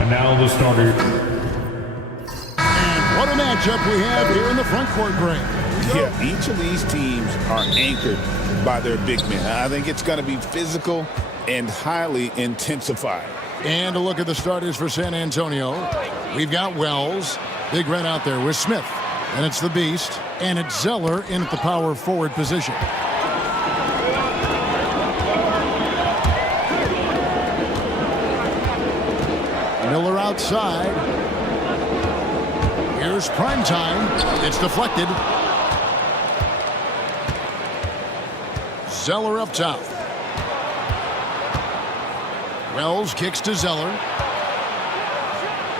And now the starter. And what a matchup we have here in the front court, Greg. Yeah, each of these teams are anchored by their big men. I think it's going to be physical and highly intensified. And a look at the starters for San Antonio. We've got Wells, Big Red out there with Smith. And it's the Beast, and it's Zeller in at the power forward position. Miller outside. Here's Primetime. It's deflected. Zeller up top. Wells kicks to Zeller.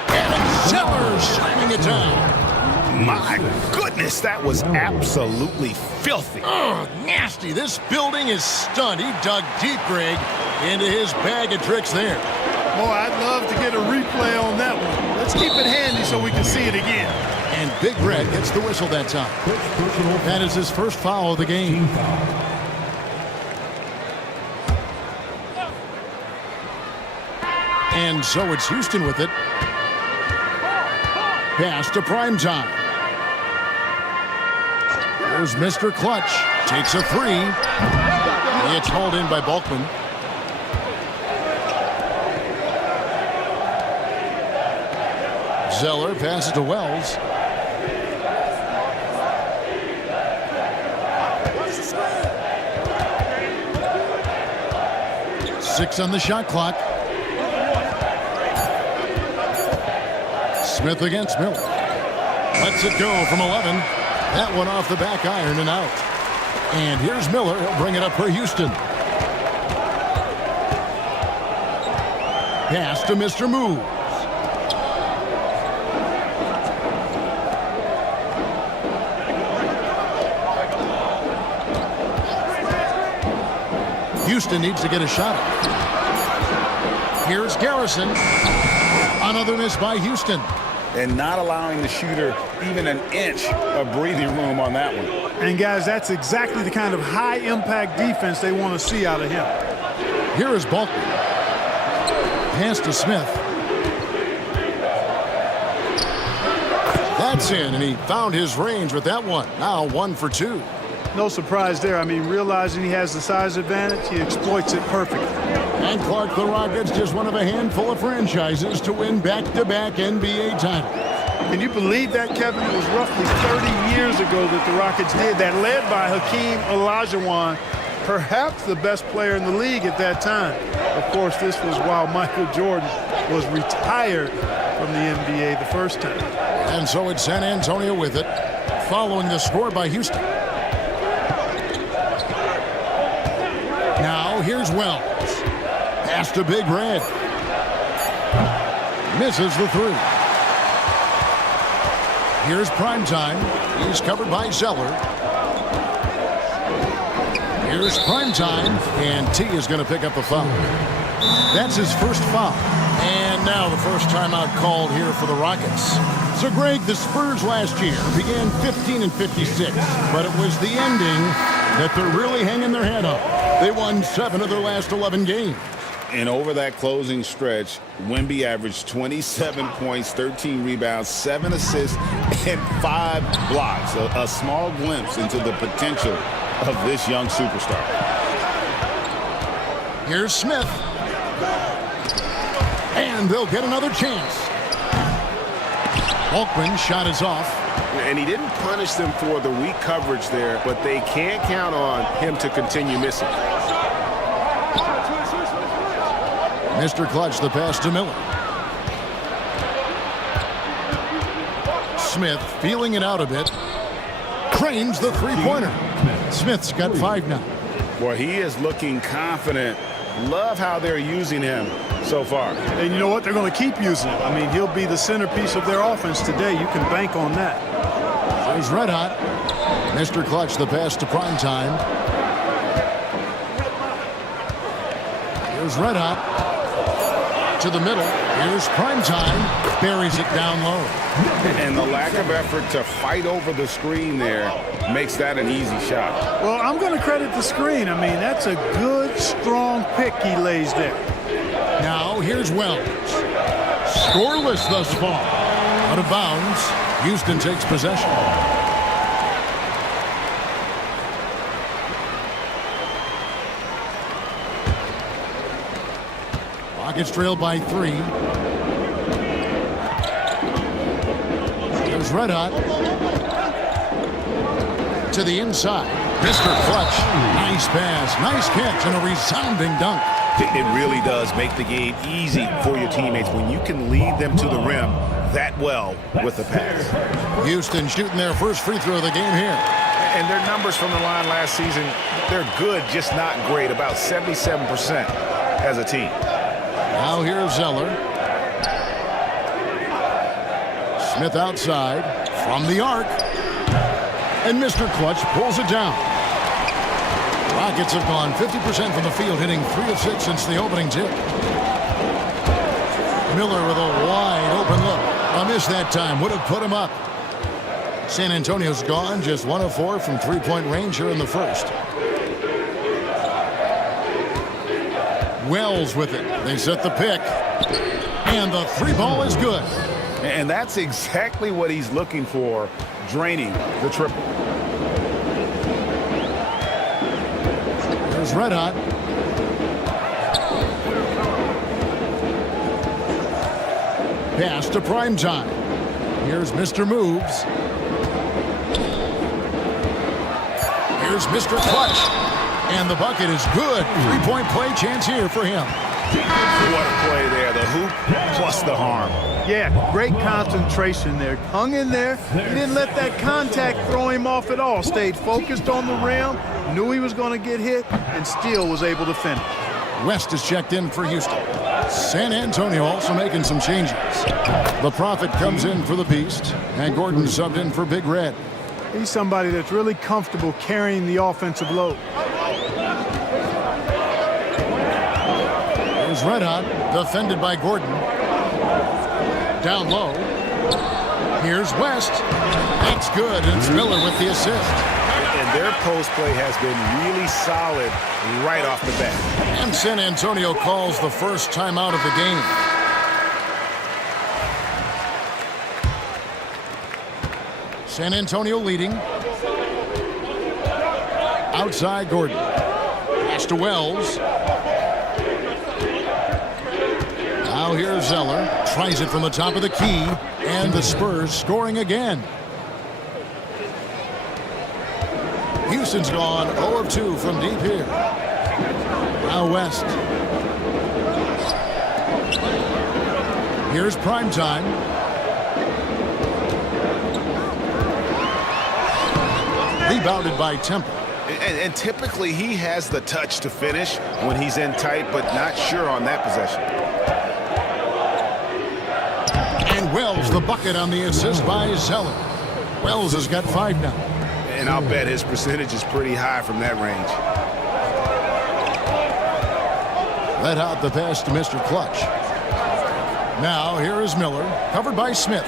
And Zeller slamming it down. My goodness, that was absolutely filthy. Oh, nasty. This building is stunned. He dug deep, Greg, into his bag of tricks there. Boy, I'd love to get a replay on that one. Let's keep it handy so we can see it again. And Big Red gets the whistle that time. That is his first foul of the game. And so it's Houston with it. Pass to Primetime. Here's Mr. Clutch. Takes a three. It's hauled in by Bulkman. Zeller passes to Wells. Six on the shot clock. Smith against Miller. Lets it go from 11. That one off the back iron and out. And here's Miller. He'll bring it up for Houston. Pass to Mr. Moves. Houston needs to get a shot up. Here's Garrison. Another miss by Houston. And not allowing the shooter even an inch of breathing room on that one. And, guys, that's exactly the kind of high-impact defense they want to see out of him. Here is Bulkman. Pass to Smith. That's in, and he found his range with that one. Now 1 for 2. No surprise there. I mean, realizing he has the size advantage, he exploits it perfectly. And Clark, the Rockets, just one of a handful of franchises to win back-to-back NBA titles. Can you believe that, Kevin? It was roughly 30 years ago that the Rockets did that, led by Hakeem Olajuwon, perhaps the best player in the league at that time. Of course, this was while Michael Jordan was retired from the NBA the first time. And so it's San Antonio with it, following the score by Houston. Now here's Wells. Pass to Big Red. Misses the three. Here's Primetime. He's covered by Zeller. Here's Primetime, and T is going to pick up the foul. That's his first foul. And now the first timeout called here for the Rockets. So, Greg, the Spurs last year began 15-56, but it was the ending that they're really hanging their head on. They won 7 of their last 11 games. And over that closing stretch, Wemby averaged 27 points, 13 rebounds, 7 assists, and 5 blocks. A small glimpse into the potential of this young superstar. Here's Smith. And they'll get another chance. Bulkman's shot is off. And he didn't punish them for the weak coverage there, but they can't count on him to continue missing. Mr. Clutch, the pass to Miller. Smith feeling it out a bit. Cranes the three-pointer. Smith's got 5 now. Boy, he is looking confident. Love how they're using him so far. And you know what? They're going to keep using him. I mean, he'll be the centerpiece of their offense today. You can bank on that. Here's Red Hot. Mr. Clutch, the pass to Primetime. Here's Red Hot. To the middle. Here's Primetime. Buries it down low. And the lack of effort to fight over the screen there makes that an easy shot. Well, I'm going to credit the screen. I mean, that's a good, strong pick he lays there. Now, here's Wells. Scoreless thus far. Out of bounds. Houston takes possession. Rockets trail by 3. There's Red Hot. To the inside. Mr. Clutch. Nice pass. Nice catch and a resounding dunk. It really does make the game easy for your teammates when you can lead them to the rim that well with the pass. Houston shooting their first free throw of the game here. And their numbers from the line last season, they're good, just not great. About 77% as a team. Now here's Zeller. Smith outside from the arc. And Mr. Clutch pulls it down. Rockets have gone 50% from the field, hitting 3 of 6 since the opening tip. Miller with a wide open look. A miss that time would have put him up. San Antonio's gone just 1 of 4 from three-point range here in the first. Wells with it. They set the pick. And the 3-ball is good. And that's exactly what he's looking for, draining the triple. There's Red Hot. Pass to prime time. Here's Mr. Moves. Here's Mr. Clutch. And the bucket is good. 3-point play chance here for him. What a play there. The hoop plus the harm. Yeah, great concentration there. Hung in there. He didn't let that contact throw him off at all. Stayed focused on the rim. Knew he was going to get hit and still was able to finish. West is checked in for Houston. San Antonio also making some changes. The Prophet comes in for the Beast, and Gordon subbed in for Big Red. He's somebody that's really comfortable carrying the offensive load. There's Red Hot, defended by Gordon. Down low. Here's West. That's good, and it's Miller with the assist. And their post play has been really solid right off the bat. And San Antonio calls the first timeout of the game. San Antonio leading. Outside Gordon. Pass to Wells. Now here's Zeller. Tries it from the top of the key. And the Spurs scoring again. Houston's gone 0 of 2 from deep here. Now West. Here's prime time. Rebounded by Temple. And typically he has the touch to finish when he's in tight, but not sure on that possession. And Wells the bucket on the assist by Zeller. Wells has got 5 now. And I'll bet his percentage is pretty high from that range. Let out the pass to Mr. Clutch. Now here is Miller, covered by Smith.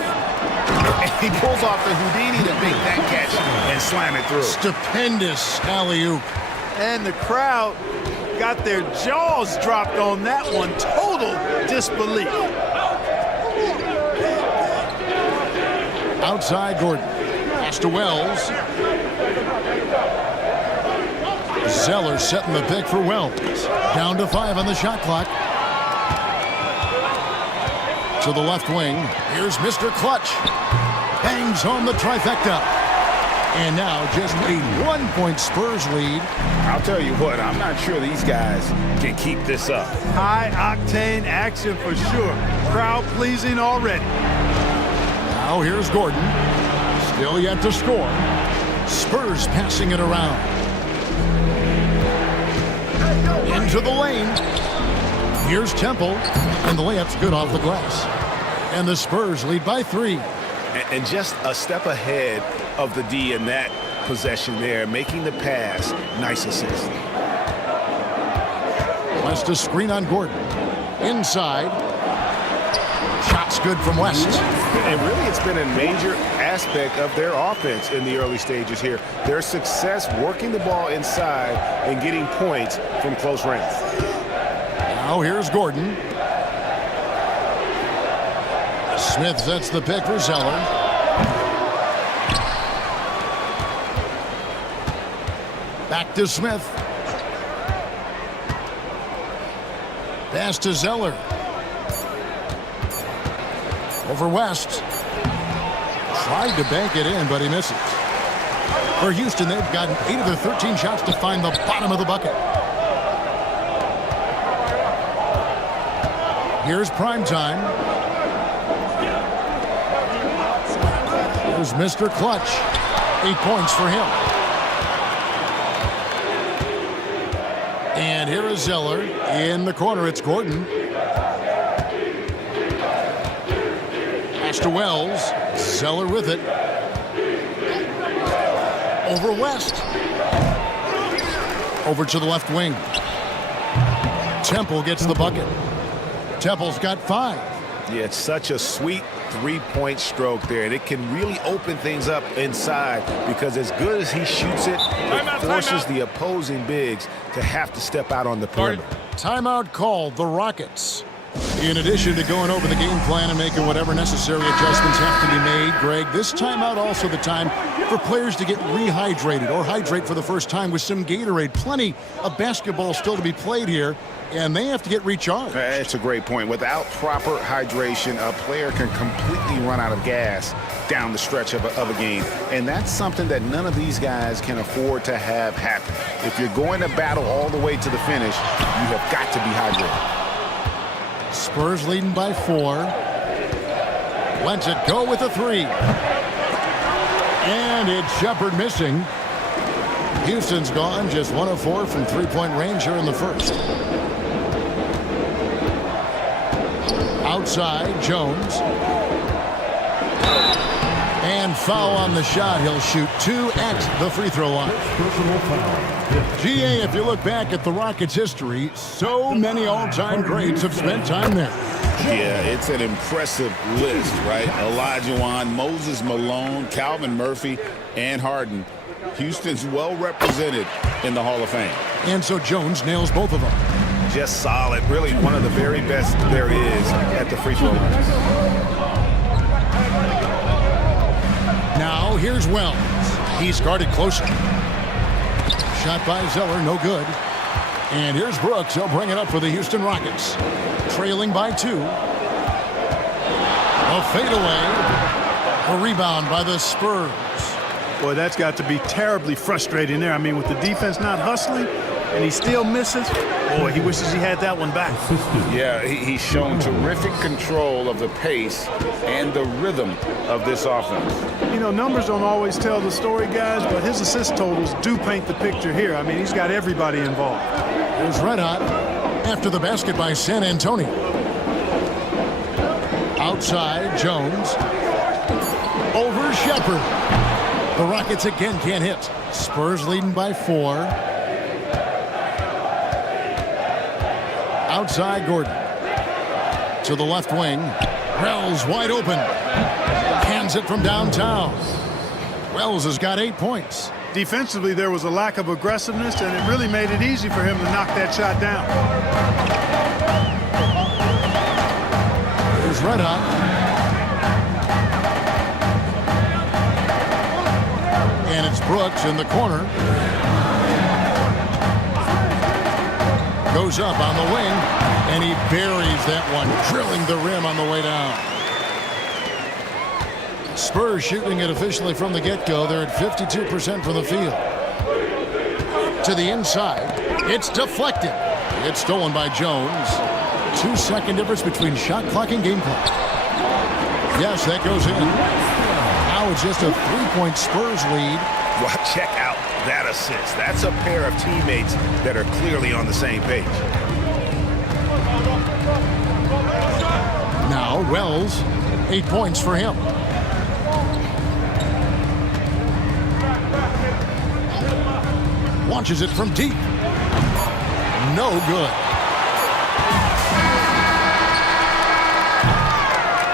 He pulls off the Houdini to make that catch and slam it through. Stupendous alley-oop. And the crowd got their jaws dropped on that one. Total disbelief. Outside Gordon. Pass to Wells. Zeller setting the pick for Wells. Down to 5 on the shot clock. To the left wing. Here's Mr. Clutch. Bangs home the trifecta. And now just a 1-point Spurs lead. I'll tell you what, I'm not sure these guys can keep this up. High-octane action for sure. Crowd-pleasing already. Now here's Gordon. Still yet to score. Spurs passing it around. Into the lane. Here's Temple. And the layup's good off the glass. And the Spurs lead by 3. And just a step ahead of the D in that possession there, making the pass. Nice assist. West a screen on Gordon. Inside. Shots good from West. And really it's been a major aspect of their offense in the early stages here. Their success working the ball inside and getting points from close range. Now here's Gordon. Smith sets the pick for Zeller. Back to Smith. Pass to Zeller. Over West. Tried to bank it in, but he misses. For Houston, they've gotten 8 of their 13 shots to find the bottom of the bucket. Here's prime time. Here's Mr. Clutch. 8 points for him. And here is Zeller. In the corner, it's Gordon. Pass to Wells. Zeller with it. Over West. Over to the left wing. Temple gets the bucket. Temple's got 5. Yeah, it's such a sweet three-point stroke there, and it can really open things up inside because as good as he shoots it, it forces the opposing bigs to have to step out on the perimeter. Timeout called, the Rockets. In addition to going over the game plan and making whatever necessary adjustments have to be made, Greg, this timeout also the time for players to get rehydrated or hydrate for the first time with some Gatorade. Plenty of basketball still to be played here, and they have to get recharged. That's a great point. Without proper hydration, a player can completely run out of gas down the stretch of a game. And that's something that none of these guys can afford to have happen. If you're going to battle all the way to the finish, you have got to be hydrated. Spurs leading by 4. Lets it go with a 3. And it's Shepard missing. Houston's gone just 1 of 4 from three-point range here in the first. Outside, Jones. And foul on the shot. He'll shoot 2 at the free throw line. GA, if you look back at the Rockets' history, so many all-time greats have spent time there. Yeah, it's an impressive list, right? Olajuwon, Moses Malone, Calvin Murphy, and Harden. Houston's well represented in the Hall of Fame. And so Jones nails both of them. Just solid. Really one of the very best there is at the free throw line. Now here's Wells. He's guarded closer. Shot by Zeller, no good. And here's Brooks. He'll bring it up for the Houston Rockets. Trailing by 2. A fadeaway. A rebound by the Spurs. Boy, that's got to be terribly frustrating there. I mean, with the defense not hustling and he still misses, boy, he wishes he had that one back. Yeah, he's shown terrific control of the pace and the rhythm of this offense. You know, numbers don't always tell the story, guys, but his assist totals do paint the picture here. I mean, he's got everybody involved. Here's Red Hot after the basket by San Antonio. Outside, Jones. Over Shepard. The Rockets again can't hit. Spurs leading by 4. Outside, Gordon. To the left wing. Wells wide open. Hands it from downtown. Wells has got 8 points. Defensively, there was a lack of aggressiveness, and it really made it easy for him to knock that shot down. Here's Red Hot. And it's Brooks in the corner. Goes up on the wing, and he buries that one, drilling the rim on the way down. Spurs shooting it officially from the get-go. They're at 52% from the field. To the inside. It's deflected. It's stolen by Jones. 2-second difference between shot clock and game clock. Yes, that goes in. Now it's just a 3-point Spurs lead. Well, check out that assist. That's a pair of teammates that are clearly on the same page. Now Wells, 8 points for him. Launches it from deep. No good.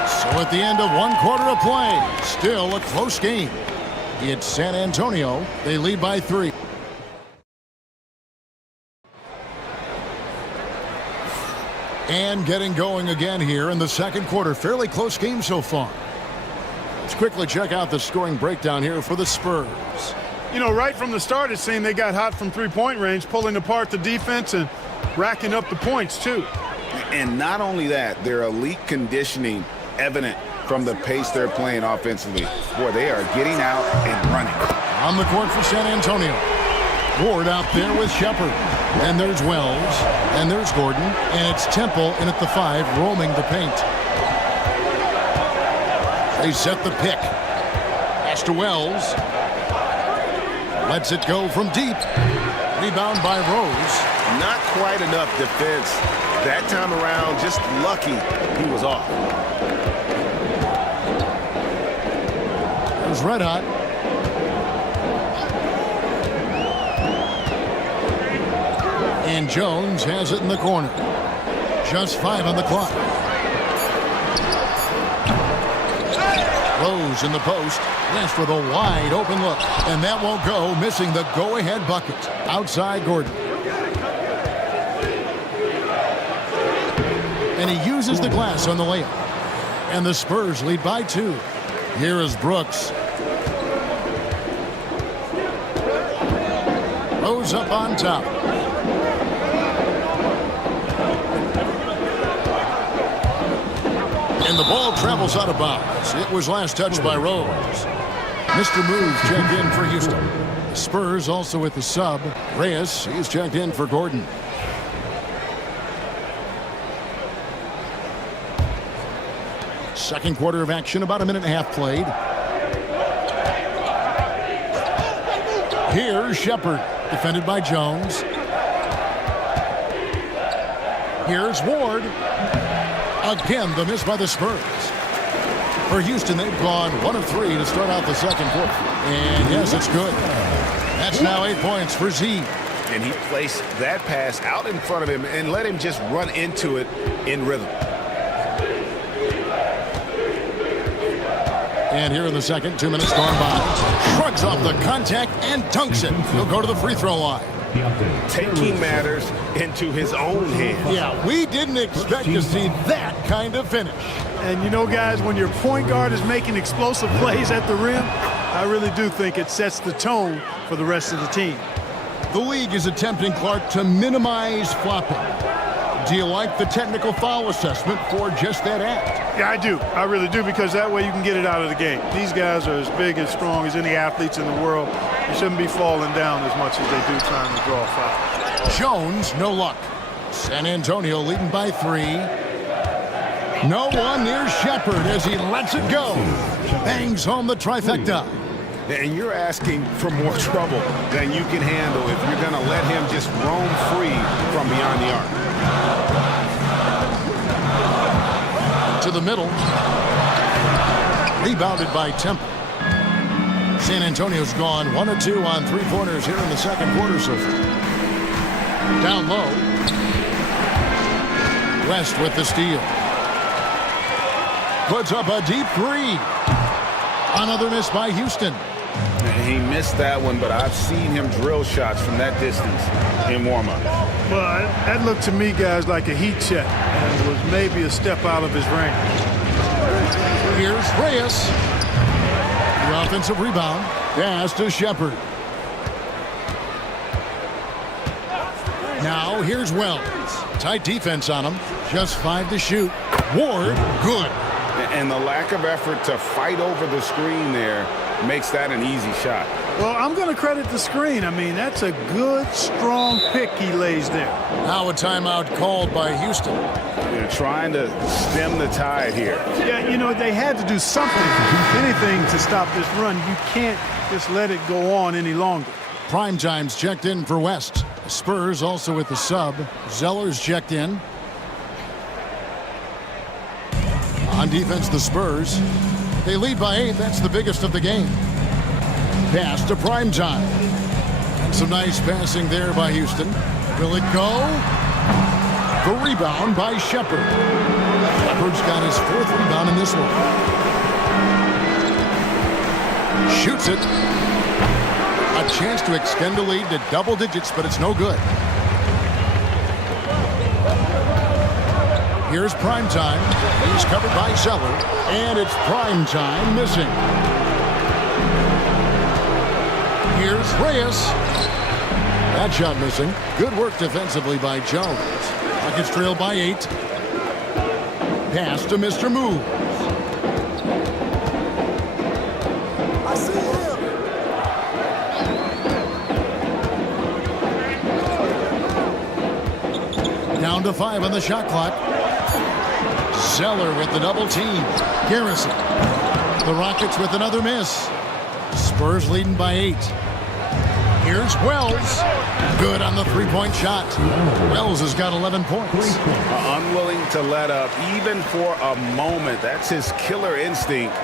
So at the end of 1 quarter of play, still a close game. It's San Antonio. They lead by 3. And getting going again here in the second quarter. Fairly close game so far. Let's quickly check out the scoring breakdown here for the Spurs. You know, right from the start, it seemed they got hot from three-point range, pulling apart the defense and racking up the points, too. And not only that, their elite conditioning evident from the pace they're playing offensively. Boy, they are getting out and running. On the court for San Antonio. Ward out there with Shepard. And there's Wells. And there's Gordon. And it's Temple in at the 5, roaming the paint. They set the pick. Pass to Wells. Lets it go from deep. Rebound by Rose. Not quite enough defense that time around. Just lucky he was off. It was red hot. And Jones has it in the corner. Just 5 on the clock. Rose in the post. West with a wide open look. And that won't go, missing the go-ahead bucket. Outside Gordon. And he uses the glass on the layup. And the Spurs lead by 2. Here is Brooks. Rose up on top. And the ball travels out of bounds. It was last touched by Rose. Mr. Move checked in for Houston. The Spurs also with the sub. Reyes, he's checked in for Gordon. Second quarter of action, about a minute and a half played. Here's Shepard, defended by Jones. Here's Ward. Again, the miss by the Spurs. For Houston, they've gone 1 of 3 to start out the second quarter. And yes, it's good. That's now 8 points for Z. And he placed that pass out in front of him and let him just run into it in rhythm. And here in the second, 2 minutes gone by. Shrugs off the contact and dunks it. He'll go to the free throw line. Taking matters into his own hands. Yeah, we didn't expect to see that kind of finish. And you know, guys, when your point guard is making explosive plays at the rim, I really do think it sets the tone for the rest of the team. The league is attempting, Clark, to minimize flopping. Do you like the technical foul assessment for just that act? Yeah, I do. I really do, because that way you can get it out of the game. These guys are as big and strong as any athletes in the world. They shouldn't be falling down as much as they do trying to draw a foul. Jones, no luck. San Antonio leading by 3. No one near Shepard as he lets it go. Bangs home the trifecta. And you're asking for more trouble than you can handle if you're going to let him just roam free from beyond the arc. To the middle. Rebounded by Temple. San Antonio's gone 1 of 2 on 3-pointers here in the second quarter so far. Down low. West with the steal. Puts up a deep 3. Another miss by Houston. He missed that one, but I've seen him drill shots from that distance in warm-up. Well, that looked to me, guys, like a heat check, and was maybe a step out of his range. Here's Reyes. The offensive rebound. Pass to Shepard. Now here's Wells. Tight defense on him. Just 5 to shoot. Ward, good. And the lack of effort to fight over the screen there makes that an easy shot. Well, I'm going to credit the screen. I mean, that's a good, strong pick he lays there. Now a timeout called by Houston. They're trying to stem the tide here. Yeah, you know, they had to do something, anything to stop this run. You can't just let it go on any longer. Prime time's checked in for West. The Spurs also with the sub. Zeller's checked in. On defense, the Spurs. They lead by 8. That's the biggest of the game. Pass to Prime time. Some nice passing there by Houston. Will it go? The rebound by Shepard. Shepard's got his 4th rebound in this one. Shoots it. A chance to extend the lead to double digits, but it's no good. Here's Primetime. He's covered by Zeller. And it's Primetime missing. Here's Reyes. That shot missing. Good work defensively by Jones. Rockets trail by 8. Pass to Mr. Move. I see him. Down to 5 on the shot clock. Zeller with the double team. Garrison. The Rockets with another miss. Spurs leading by 8. Here's Wells. Good on the three-point shot. Wells has got 11 points. Unwilling to let up even for a moment. That's his killer instinct,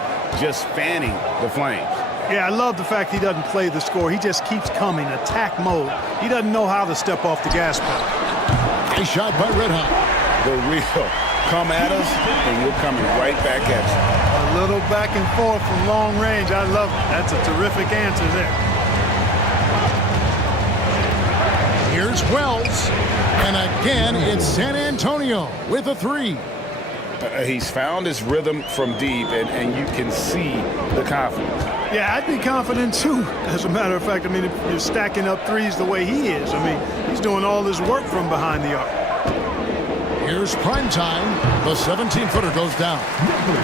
just fanning the flames. Yeah, I love the fact he doesn't play the score. He just keeps coming, attack mode. He doesn't know how to step off the gas pedal. Nice shot by Red Hot. The real come at us, and we're coming right back at you. A little back and forth from long range. I love it. That's a terrific answer there. Here's Wells. And again, it's San Antonio with a 3. He's found his rhythm from deep, and you can see the confidence. Yeah, I'd be confident too. As a matter of fact, I mean, if you're stacking up threes the way he is, I mean, he's doing all his work from behind the arc. Here's Primetime. The 17-footer goes down.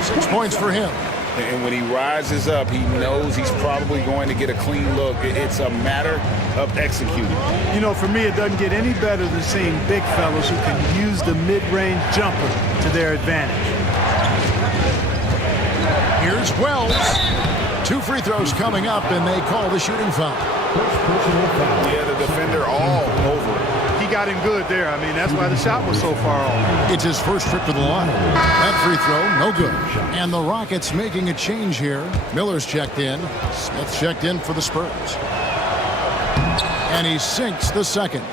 6 points for him. And when he rises up, he knows he's probably going to get a clean look. It's a matter of executing. You know, for me, it doesn't get any better than seeing big fellas who can use the mid-range jumper to their advantage. Here's Wells. 2 free throws coming up, and they call the shooting foul. Yeah, the defender all over it. He got him good there. I mean, that's why the shot was so far off. It's his first trip to the line. That free throw, no good. And the Rockets making a change here. Miller's checked in. Smith's checked in for the Spurs. And he sinks the second.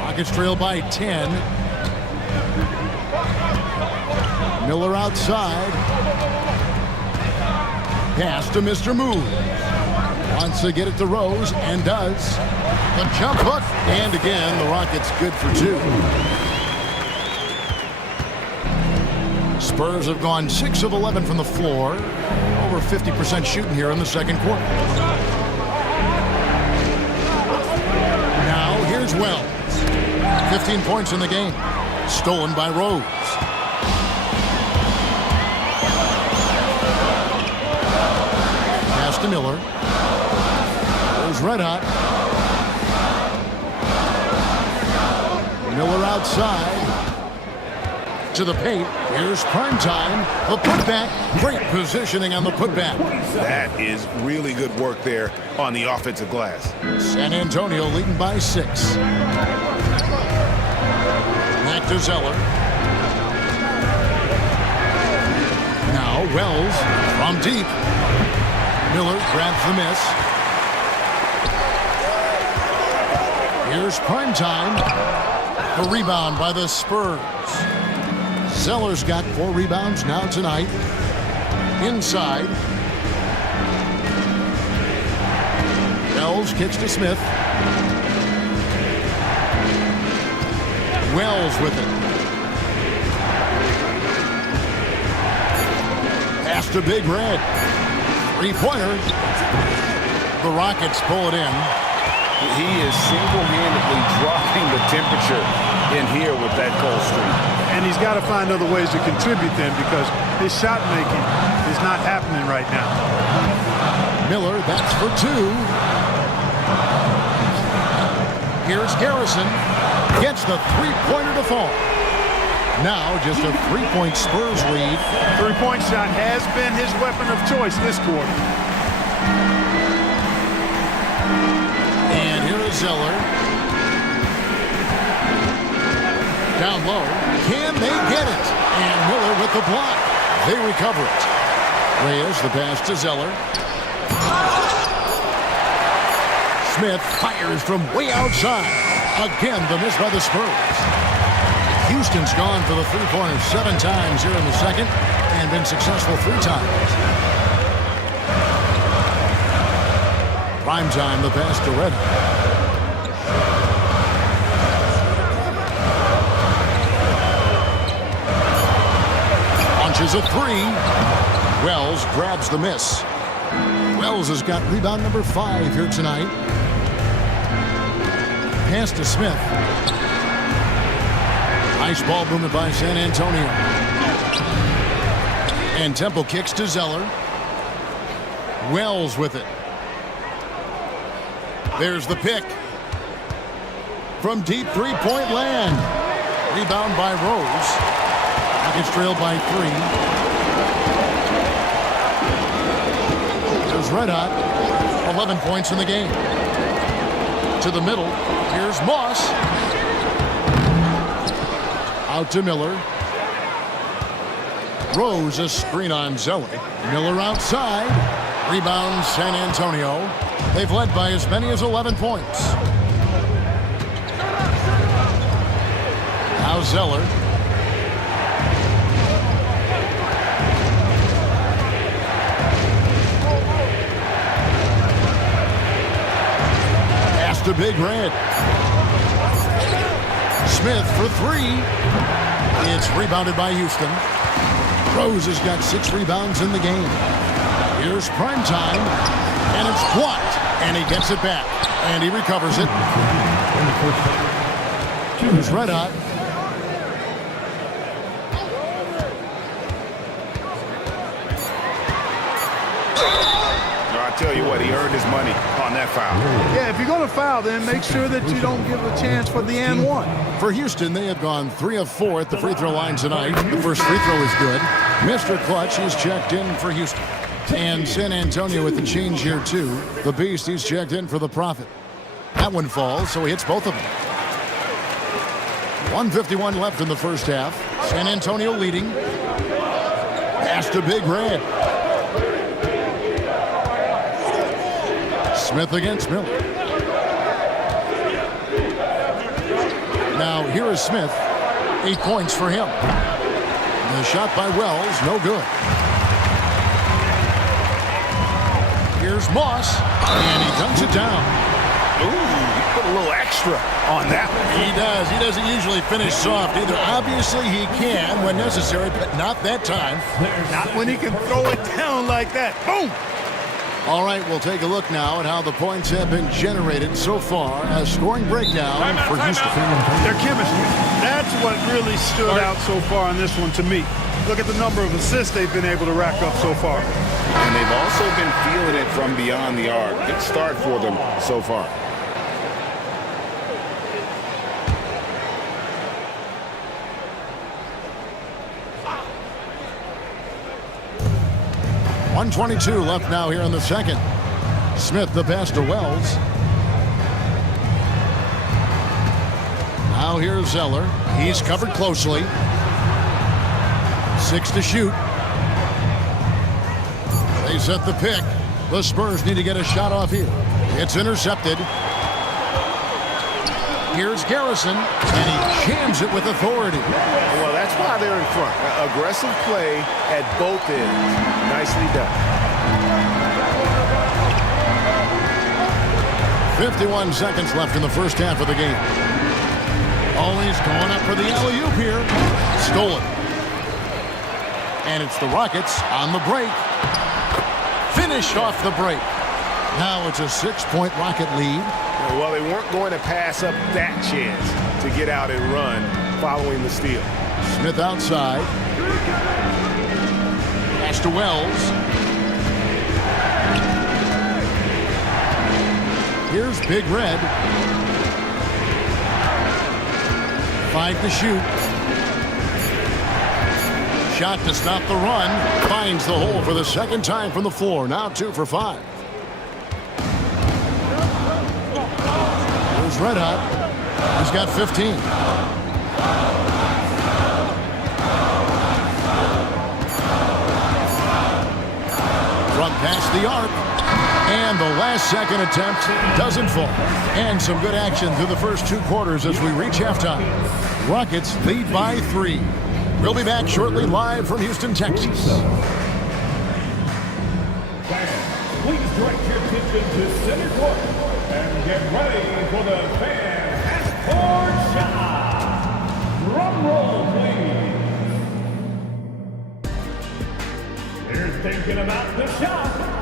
Rockets trail by 10. Miller outside. Pass to Mr. Move. Wants to get it to Rose, and does. The jump hook, and again, the Rockets good for 2. Spurs have gone 6 of 11 from the floor. Over 50% shooting here in the second quarter. Now, here's Wells. 15 points in the game. Stolen by Rose. Pass to Miller. There's Red Hot. Miller outside. To the paint. Here's Primetime. The putback. Great positioning on the putback. That is really good work there on the offensive glass. San Antonio leading by 6. Back to Zeller. Now Wells from deep. Miller grabs the miss. Here's Primetime. The rebound by the Spurs. Zeller's got 4 rebounds now tonight. Inside. Wells kicks to Smith. Wells with it. Pass to Big Red. 3-pointer. The Rockets pull it in. He is single-handedly dropping the temperature in here with that cold streak. And he's got to find other ways to contribute then, because his shot making is not happening right now. Miller, that's for 2. Here's Garrison. Gets the 3-pointer to fall. Now just a 3-point Spurs lead. 3-point shot has been his weapon of choice this quarter. And here is Zeller. Down low. Can they get it? And Miller with the block. They recover it. Reyes, the pass to Zeller. Smith fires from way outside. Again, the miss by the Spurs. Houston's gone for the 3-pointer 7 times here in the second and been successful 3 times. Primetime, the pass to Red. Misses a three. Wells grabs the miss. Wells has got rebound number 5 here tonight. Pass to Smith. Nice ball movement by San Antonio. And Temple kicks to Zeller. Wells with it. There's the pick. From deep three-point land. Rebound by Rose. Rockets trail by 3. There's Red Hot. 11 points in the game. To the middle. Here's Moss. Out to Miller. Rose a screen on Zeller. Miller outside. Rebound San Antonio. They've led by as many as 11 points. Now Zeller. Pass to Big Red. Smith for 3. It's rebounded by Houston. Rose has got 6 rebounds in the game. Here's prime time, and it's blocked, and he gets it back, and he recovers it. Here's Red Hot. I tell you what, he earned his money on that foul. Yeah, if you're going to foul, then make sure that you don't give a chance for the and one. For Houston, they have gone 3 of 4 at the free throw line tonight. The first free throw is good. Mr. Clutch is checked in for Houston. And San Antonio with the change here, too. The Beast, he's checked in for the Prophet. That one falls, so he hits both of them. 1:51 left in the first half. San Antonio leading. Pass to Big Red. Smith against Miller. Now, here is Smith. 8 points for him. The shot by Wells, no good. Here's Moss, and he dunks it down. Ooh, he put a little extra on that one. He does. He doesn't usually finish soft either. Obviously, he can when necessary, but not that time. Not when he can throw it down like that. Boom! All right, we'll take a look now at how the points have been generated so far. A scoring breakdown for Houston. Their chemistry. That's what really stood out so far in this one to me. Look at the number of assists they've been able to rack up so far. And they've also been feeling it from beyond the arc. Good start for them so far. .122 left now here in the second. Smith the pass to Wells. Now here's Zeller. He's covered closely. 6 to shoot. They set the pick. The Spurs need to get a shot off here. It's intercepted. Here's Garrison, and he jams it with authority. Well, that's why they're in front. Aggressive play at both ends. Nicely done. 51 seconds left in the first half of the game. Always going up for the alley-oop here. Stolen. And it's the Rockets on the break. Finish off the break. Now it's a 6-point Rocket lead. Well, they weren't going to pass up that chance to get out and run following the steal. Smith outside. Pass to Wells. Here's Big Red. 5 to shoot. Shot to stop the run. Finds the hole for the second time from the floor. Now 2 for 5. Here's Red Hot. He's got 15. From past the arc. And the last second attempt doesn't fall. And some good action through the first 2 quarters as we reach halftime. Rockets lead by 3. We'll be back shortly live from Houston, Texas. Please direct your attention to center court and get ready for the fan passport shot. Drum roll, please. thinking about the shot.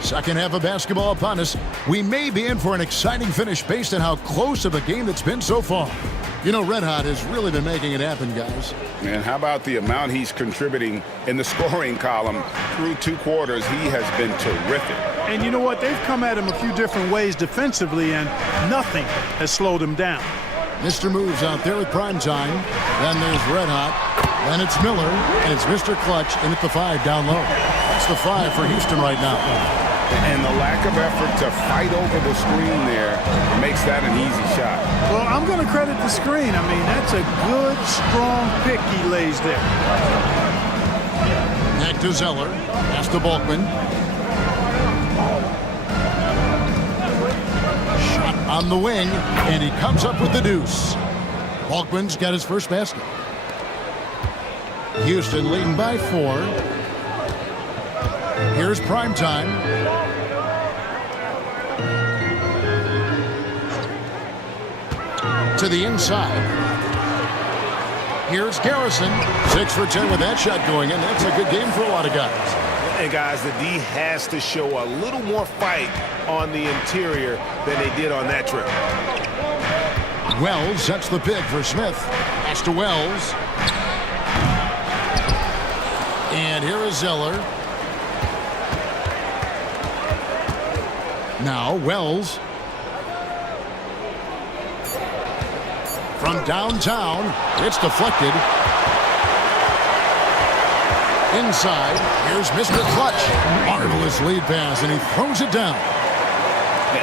Second half of basketball upon us. We may be in for an exciting finish based on how close of a game that's been so far. You know, Red Hot has really been making it happen, guys. And how about the amount he's contributing in the scoring column through 2 quarters? He has been terrific. And you know what? They've come at him a few different ways defensively, and nothing has slowed him down. Mr. Moves out there with Primetime. Then there's Red Hot. Then it's Miller, and it's Mr. Clutch in at the 5 down low. That's the 5 for Houston right now. And the lack of effort to fight over the screen there makes that an easy shot. Well, I'm going to credit the screen. I mean, that's a good, strong pick he lays there. Back to Zeller. Pass to Balkman. Shot on the wing, and he comes up with the deuce. Balkman's got his first basket. Houston leading by 4. Here's Primetime. To the inside. Here's Garrison. 6 for 10 with that shot going in. That's a good game for a lot of guys. And guys, the D has to show a little more fight on the interior than they did on that trip. Wells sets the pick for Smith. Pass to Wells. And here is Zeller. Now Wells. From downtown, it's deflected. Inside, here's Mr. Clutch. Marvelous lead pass, and he throws it down.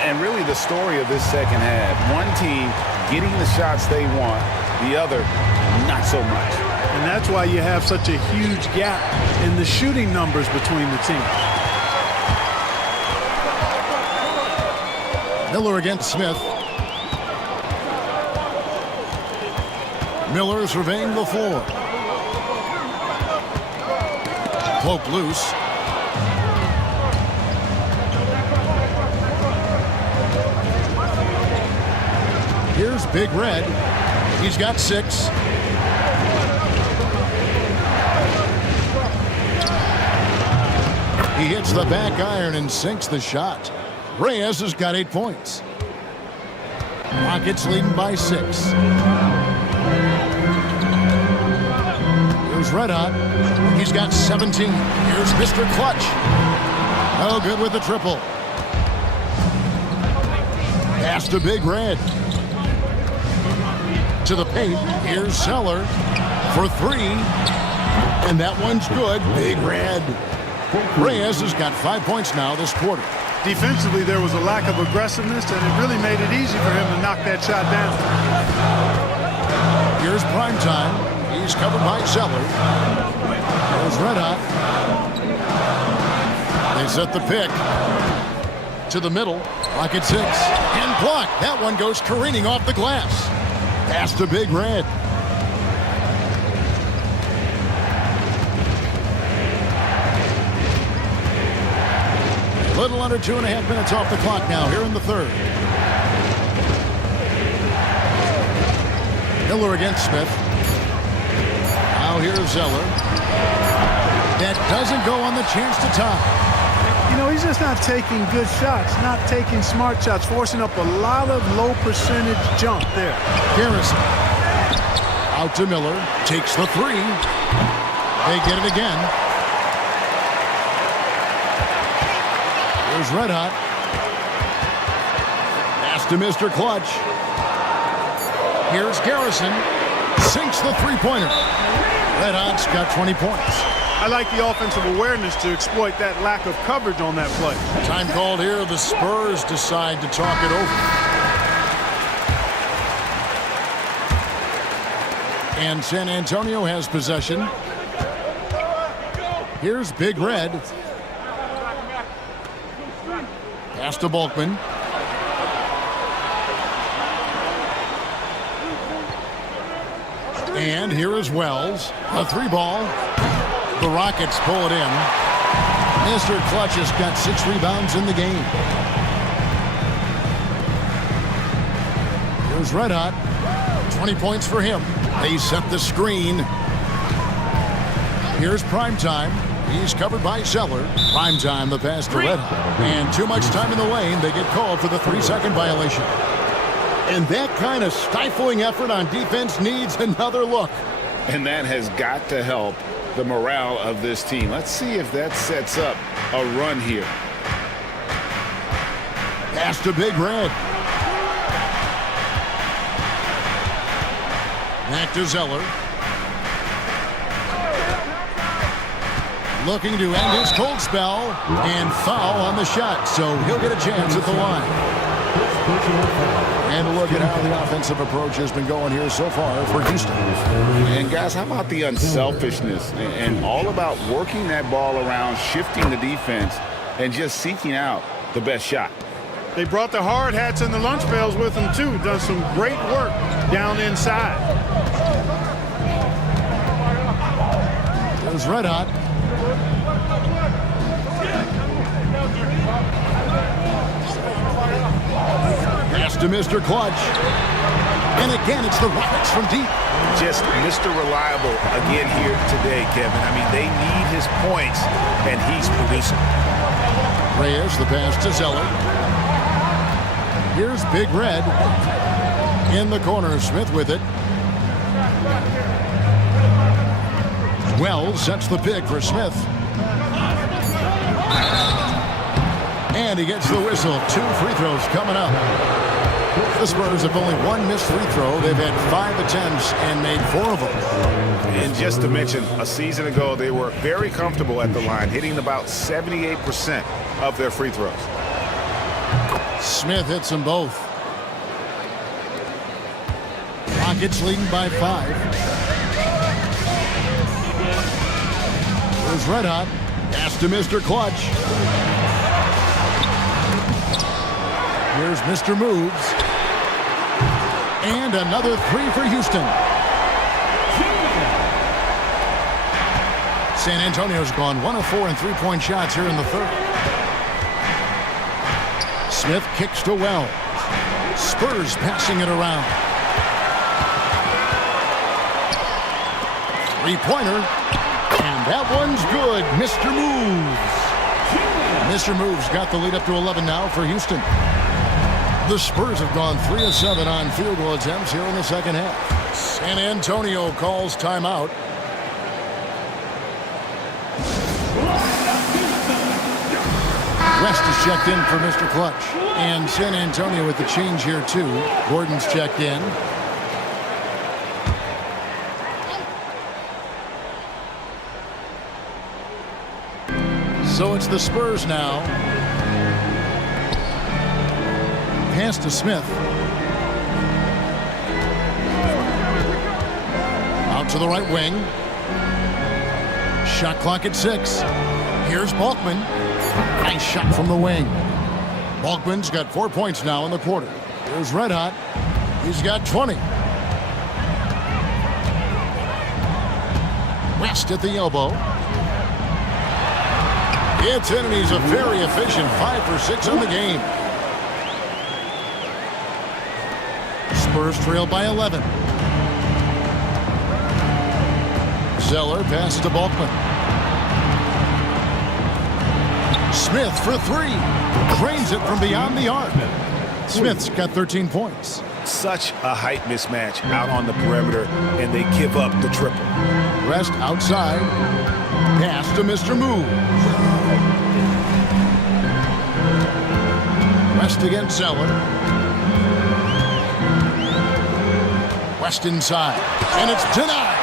And really the story of this second half, one team getting the shots they want, the other not so much. And that's why you have such a huge gap in the shooting numbers between the teams. Miller against Smith. Miller surveying the floor. Cloak loose. Here's Big Red. He's got 6. He hits the back iron and sinks the shot. Reyes has got 8 points. Rockets leading by 6. Here's Red Hot. He's got 17. Here's Mr. Clutch. Oh, good with the triple. Pass to Big Red. To the paint. Here's Zeller for 3. And that one's good. Big Red. Reyes has got 5 points now this quarter. Defensively, there was a lack of aggressiveness, and it really made it easy for him to knock that shot down. Here's Primetime. He's covered by Zeller. There's Red Hot. They set the pick. To the middle. Rocket 6. And block. That one goes careening off the glass. Pass to Big Red. Little under 2.5 minutes off the clock now here in the third. Miller against Smith. Now here's Zeller. That doesn't go on the chance to tie. You know, he's just not taking good shots, not taking smart shots, forcing up a lot of low percentage jump there. Garrison. Out to Miller. Takes the 3. They get it again. Here's Red Hot. Pass to Mr. Clutch. Here's Garrison. Sinks the 3-pointer. Red Hot's got 20 points. I like the offensive awareness to exploit that lack of coverage on that play. Time called here. The Spurs decide to talk it over. And San Antonio has possession. Here's Big Red. Pass to Balkman. And here is Wells. A 3-ball. The Rockets pull it in. Mr. Clutch has got 6 rebounds in the game. Here's Red Hot. 20 points for him. They set the screen. Here's Primetime. He's covered by Zeller. Primetime, the pass to Red Hot. And too much time in the lane. They get called for the 3-second violation. And that kind of stifling effort on defense needs another look. And that has got to help the morale of this team. Let's see if that sets up a run here. Pass to Big Red. Back to Zeller. Looking to end his cold spell and foul on the shot, so he'll get a chance at the line. And look at how the offensive approach has been going here so far for Houston. And guys, how about the unselfishness and all about working that ball around, shifting the defense, and just seeking out the best shot. They brought the hard hats and the lunch pails with them, too. Done some great work down inside. There's Red Hot. Pass to Mr. Clutch. And again, it's the Rockets from deep. Just Mr. Reliable again here today, Kevin. I mean, they need his points, and he's producing. Reyes, the pass to Zeller. Here's Big Red. In the corner, Smith with it. Wells sets the pick for Smith. And he gets the whistle. 2 free throws coming up. The Spurs have only 1 missed free throw. They've had 5 attempts and made 4 of them. And just to mention, a season ago, they were very comfortable at the line, hitting about 78% of their free throws. Smith hits them both. Rockets leading by 5. There's Red Hot. Pass to Mr. Clutch. Here's Mr. Moves. And another 3 for Houston. San Antonio's gone 1 of 4 in 3-point shots here in the third. Smith kicks to Wells. Spurs passing it around. 3-pointer. And that one's good. Mr. Moves. Mr. Moves got the lead up to 11 now for Houston. The Spurs have gone 3 of 7 on field goal attempts here in the second half. San Antonio calls timeout. West is checked in for Mr. Clutch. And San Antonio with the change here too. Gordon's checked in. So it's the Spurs now. Pass to Smith. Out to the right wing. Shot clock at 6. Here's Balkman. Nice shot from the wing. Balkman's got 4 points now in the quarter. Here's Red Hot. He's got 20. West at the elbow. It's in, and he's a very efficient 5 for 6 on the game. Spurs trail by 11. Zeller passes to Balkman. Smith for 3. Drains it from beyond the arc. Smith's got 13 points. Such a height mismatch out on the perimeter, and they give up the triple. Rest outside. Pass to Mr. Moves. West against Zeller. West inside. And it's denied.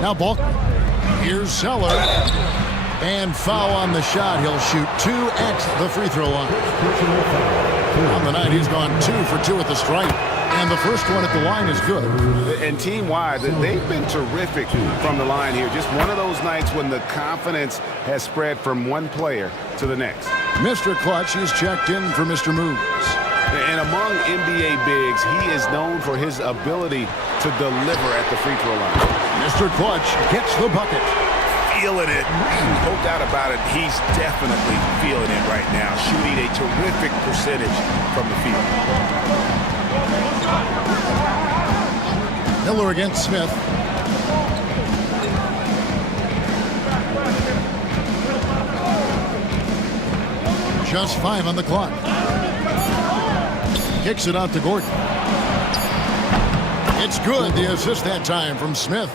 Now Balkman. Here's Zeller. And foul on the shot. He'll shoot 2 at the free throw line. On the night, he's gone 2 for 2 at the stripe. And the first one at the line is good. And team-wide, they've been terrific from the line here. Just one of those nights when the confidence has spread from one player to the next. Mr. Clutch is checked in for Mr. Moves. And among NBA bigs, he is known for his ability to deliver at the free throw line. Mr. Clutch gets the bucket. feeling it. No doubt about it. He's definitely feeling it right now, shooting a terrific percentage from the field. Miller against Smith. Just 5 on the clock. Kicks it out to Gordon. It's good. The assist that time from Smith.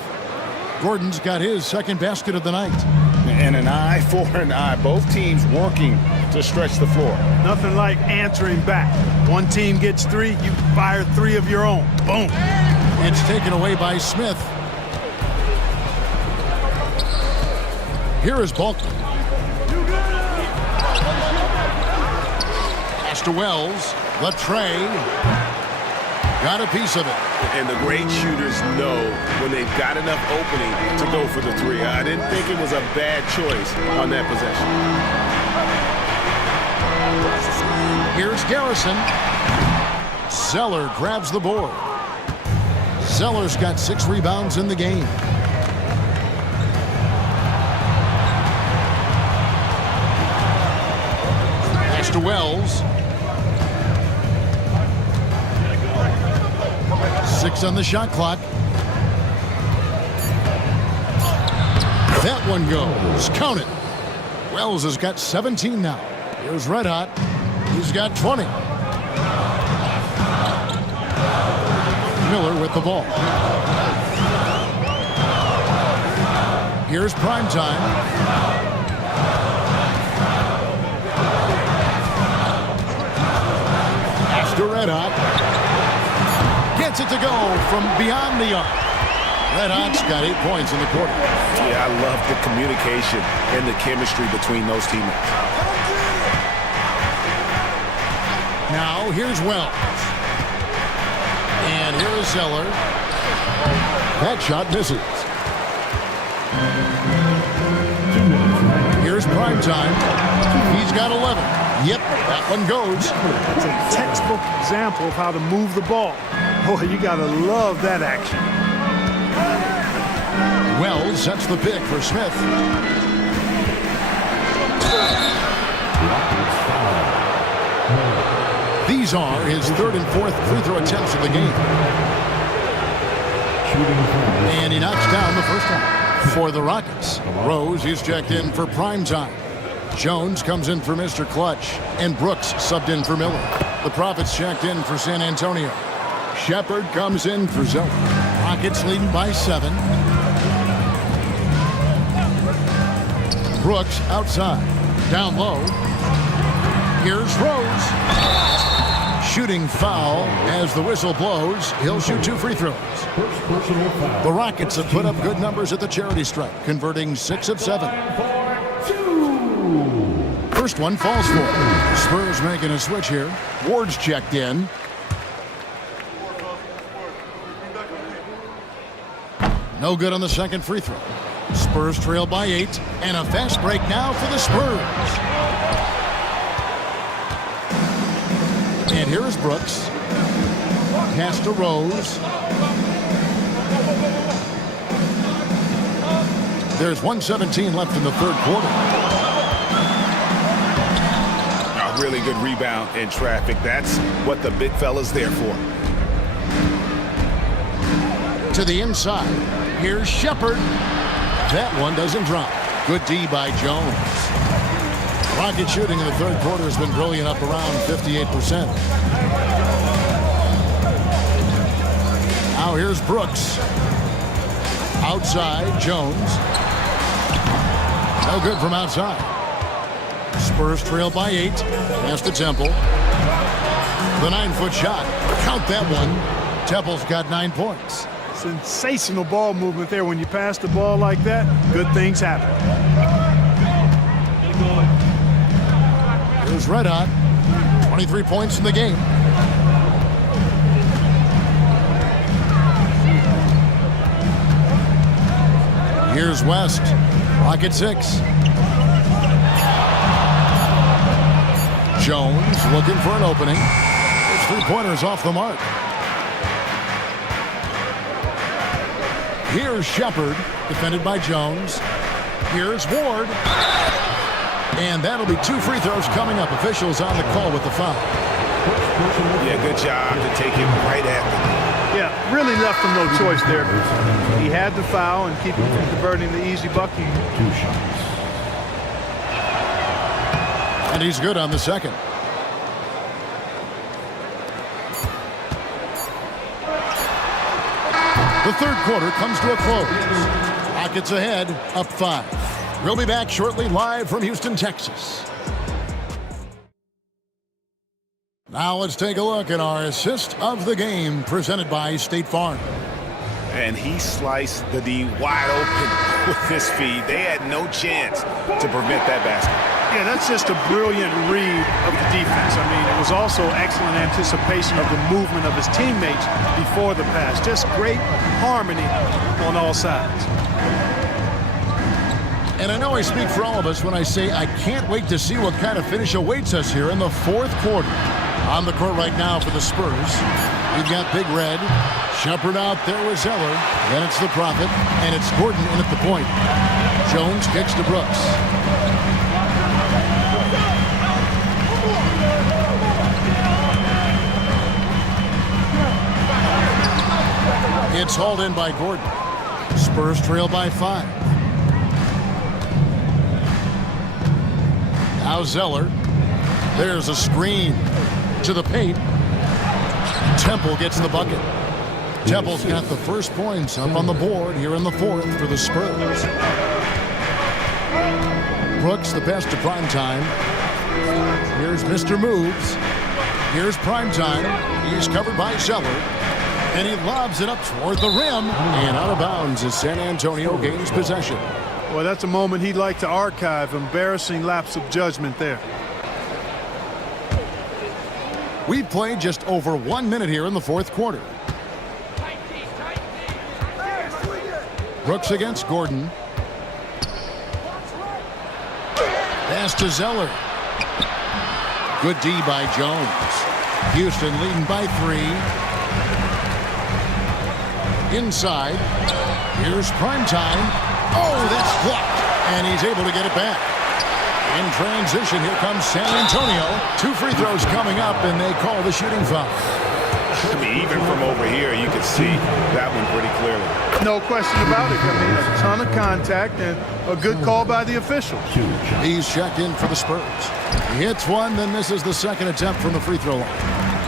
Gordon's got his second basket of the night. And an eye for an eye. Both teams working to stretch the floor. Nothing like answering back. One team gets 3, you fire 3 of your own. Boom. It's taken away by Smith. Here is Balkman. Pass to Wells. Latre. Got a piece of it. And the great shooters know when they've got enough opening to go for the 3. I didn't think it was a bad choice on that possession. Here's Garrison. Zeller grabs the board. Zeller's got 6 rebounds in the game. Pass to Wells. 6 on the shot clock. That one goes. Count it. Wells has got 17 now. Here's Red Hot. He's got 20. Miller with the ball. Here's prime time. Pass to Red Hot. Gets it to go from beyond the arc. Red Hot's got 8 points in the quarter. Yeah, I love the communication and the chemistry between those teammates. Now here's Wells. And here is Zeller. That shot misses. Here's prime time. He's got 11. Yep, that one goes. It's a textbook example of how to move the ball. Boy, you gotta love that action. Wells sets the pick for Smith. These are his 3rd and 4th free throw attempts of the game. And he knocks down the first one for the Rockets. Rose is checked in for prime time. Jones comes in for Mr. Clutch, and Brooks subbed in for Miller. The Profits checked in for San Antonio. Shepard comes in for Zeller. Rockets leading by 7. Brooks outside. Down low. Here's Rose. Shooting foul as the whistle blows. He'll shoot 2 free throws. The Rockets have put up good numbers at the charity stripe, converting 6 of 7. First one falls for. Spurs making a switch here. Ward's checked in. No good on the second free throw. Spurs trail by 8, and a fast break now for the Spurs. And here is Brooks. Pass to Rose. There's 1:17 left in the 3rd quarter. A really good rebound in traffic. That's what the big fella's there for. To the inside. Here's Shepard. That one doesn't drop. Good D by Jones. Rocket shooting in the 3rd quarter has been brilliant, up around 58%. Now here's Brooks. Outside, Jones. No good from outside. Spurs trail by 8. Pass to Temple. The 9-foot shot. Count that one. Temple's got 9 points. Sensational ball movement there. When you pass the ball like that, good things happen. Here's Red Hot. 23 points in the game. Here's West. Rocket 6. Jones looking for an opening. His 3-pointers off the mark. Here's Shepard, defended by Jones. Here's Ward. And that'll be 2 free throws coming up. Officials on the call with the foul. Yeah, good job to take him right at Yeah, really left him no choice there. He had the foul and keep him from converting the easy bucket. And he's good on the second. The third quarter comes to a close. Rockets ahead, up 5. We'll be back shortly live from Houston, Texas. Now let's take a look at our assist of the game presented by State Farm. And he sliced the D wide open with his feed. They had no chance to prevent that basket. Yeah, that's just a brilliant read of the defense. I mean, it was also excellent anticipation of the movement of his teammates before the pass. Just great harmony on all sides. And I know I speak for all of us when I say I can't wait to see what kind of finish awaits us here in the fourth quarter. On the court right now for the Spurs, we've got Big Red. Shepard out there with Zeller. Then it's the Prophet, and it's Gordon in at the point. Jones kicks to Brooks. It's hauled in by Gordon. Spurs trail by 5. Now Zeller. There's a screen to the paint. Temple gets the bucket. Temple's got the first points up on the board here in the fourth for the Spurs. Brooks, the pass to Primetime. Here's Mr. Moves. Here's Primetime. He's covered by Zeller. And he lobs it up toward the rim. And out of bounds as San Antonio gains possession. Well, that's a moment he'd like to archive. Embarrassing lapse of judgment there. We've played just over 1 minute here in the fourth quarter. Brooks against Gordon. Pass to Zeller. Good D by Jones. Houston leading by 3. Inside. Here's Primetime. Oh, that's blocked. And he's able to get it back. In transition, here comes San Antonio. 2 free throws coming up, and they call the shooting foul. I mean, even from over here, you can see that one pretty clearly. No question about it. I mean, a ton of contact and a good call by the official. He's checked in for the Spurs. He hits one, then misses the second attempt from the free throw line.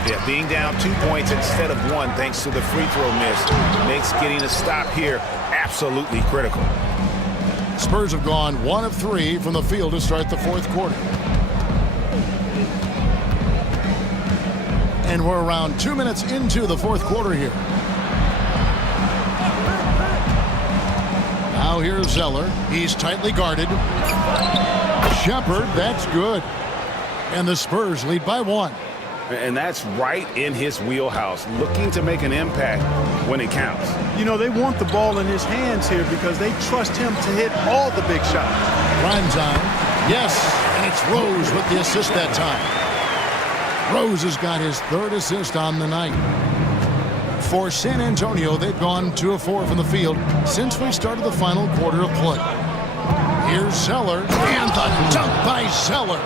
Yeah, being down 2 points instead of 1 thanks to the free throw miss makes getting a stop here absolutely critical. Spurs have gone 1 of 3 from the field to start the fourth quarter. And we're around 2 minutes into the fourth quarter here. Now here's Zeller. He's tightly guarded. Shepard, that's good. And the Spurs lead by 1. And that's right in his wheelhouse, looking to make an impact when it counts. You know, they want the ball in his hands here because they trust him to hit all the big shots. Primetime. Yes, and it's Rose with the assist that time. Rose has got his 3rd assist on the night. For San Antonio, they've gone 2 of 4 from the field since we started the final quarter of play. Here's Zeller, and the dunk by Zeller.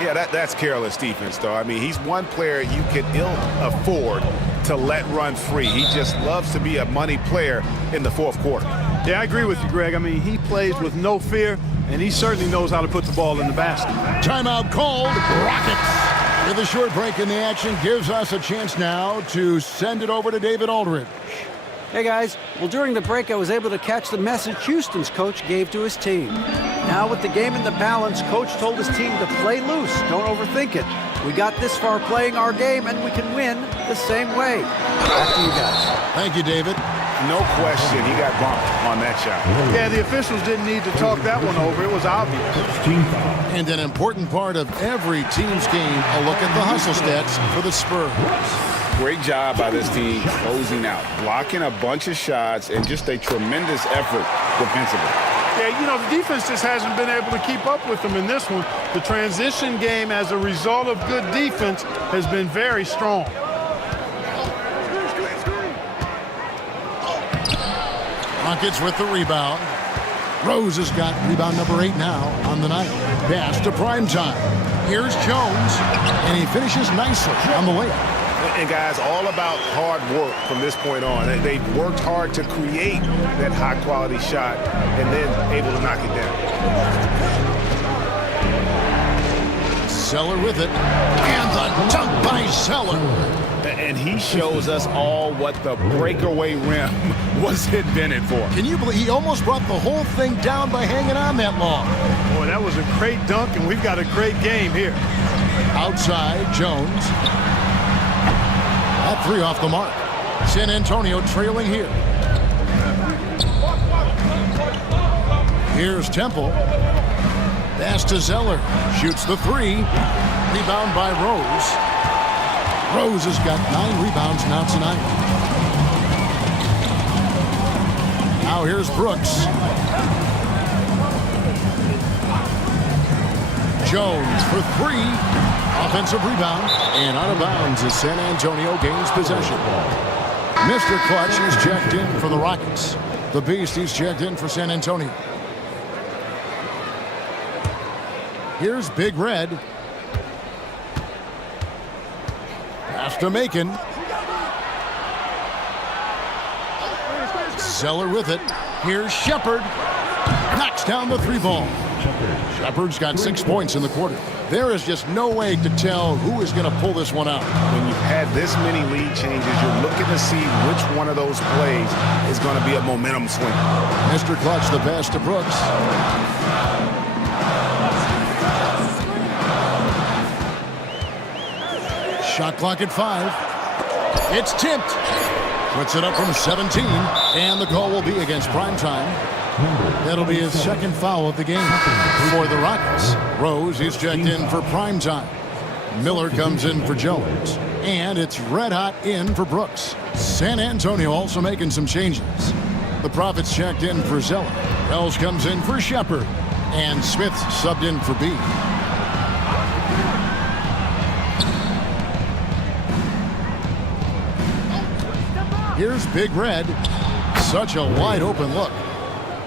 Yeah, that's careless defense, though. I mean, he's one player you can ill afford to let run free. He just loves to be a money player in the fourth quarter. Yeah, I agree with you, Greg. I mean, he plays with no fear, and he certainly knows how to put the ball in the basket. Timeout called. Rockets. With a short break in the action gives us a chance now to send it over to David Aldridge. Hey guys, well during the break I was able to catch the message Houston's coach gave to his team. Now with the game in the balance, coach told his team to play loose, don't overthink it. We got this far playing our game and we can win the same way. Back to you guys. Thank you, David. No question, he got bumped on that shot. Yeah, the officials didn't need to talk that one over. It was obvious. And an important part of every team's game, a look at the hustle stats for the Spurs. Great job by this team closing out, blocking a bunch of shots, and just a tremendous effort defensively. Yeah, you know, the defense just hasn't been able to keep up with them in this one. The transition game, as a result of good defense, has been very strong. Rockets with the rebound. Rose has got rebound number 8 now on the night. Pass to Primetime. Here's Jones, and he finishes nicely on the layup. And guys, all about hard work from this point on. They've worked hard to create that high-quality shot and then able to knock it down. Zeller with it, and the dunk by Zeller. And he shows us all what the breakaway rim was invented for. Can you believe he almost brought the whole thing down by hanging on that long? Boy, that was a great dunk, and we've got a great game here. Outside, Jones. That 3 off the mark. San Antonio trailing here. Here's Temple. Pass to Zeller. Shoots the 3. Rebound by Rose. Rose has got 9 rebounds now tonight. Now here's Brooks. Jones for 3. Offensive rebound. And out of bounds as San Antonio gains possession. Mr. Clutch is checked in for the Rockets. The Beast, he's checked in for San Antonio. Here's Big Red. Pass to Macon. Zeller with it. Here's Shepard. Knocks down the 3 ball. Shepard's got 6 points in the quarter. There is just no way to tell who is going to pull this one out. When you've had this many lead changes, you're looking to see which one of those plays is going to be a momentum swing. Mr. Clutch, the pass to Brooks. Shot clock at 5. It's tipped. Puts it up from 17. And the call will be against Primetime. That'll be his 2nd foul of the game for the Rockets. Rose is checked in for Primetime. Miller comes in for Jones. And it's red hot in for Brooks. San Antonio also making some changes. The Profits checked in for Zeller. Wells comes in for Shepard. And Smith subbed in for B. Here's Big Red. Such a wide open look.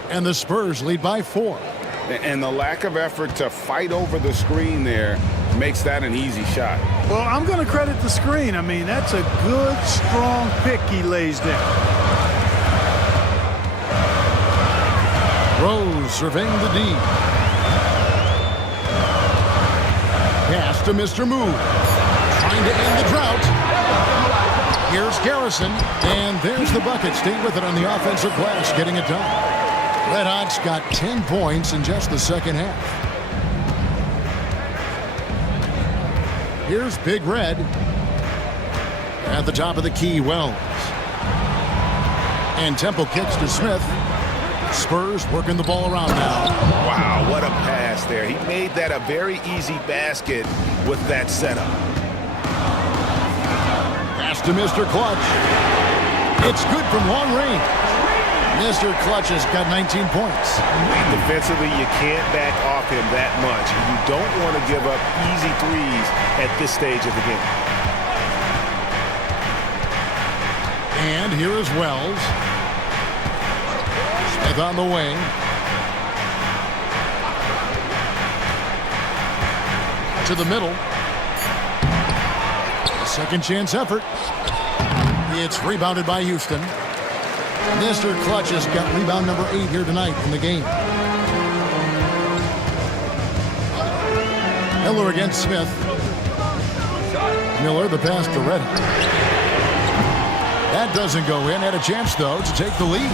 And the Spurs lead by 4. And the lack of effort to fight over the screen there makes that an easy shot. Well, I'm going to credit the screen. I mean, that's a good, strong pick he lays down. Rose surveying the D. Pass to Mr. Move. Trying to end the drought. Here's Garrison. And there's the bucket. Stay with it on the offensive glass, getting it done. Red Hot's got 10 points in just the second half. Here's Big Red. At the top of the key, Wells. And Temple kicks to Smith. Spurs working the ball around now. Wow, what a pass there. He made that a very easy basket with that setup. Pass to Mr. Clutch. It's good from long range. Mr. Clutch has got 19 points. Defensively, you can't back off him that much. You don't want to give up easy threes at this stage of the game. And here is Wells. Smith on the wing. To the middle. A second chance effort. It's rebounded by Houston. Mr. Clutch has got rebound number 8 here tonight in the game. Miller against Smith. Miller, the pass to Red. That doesn't go in. Had a chance, though, to take the lead.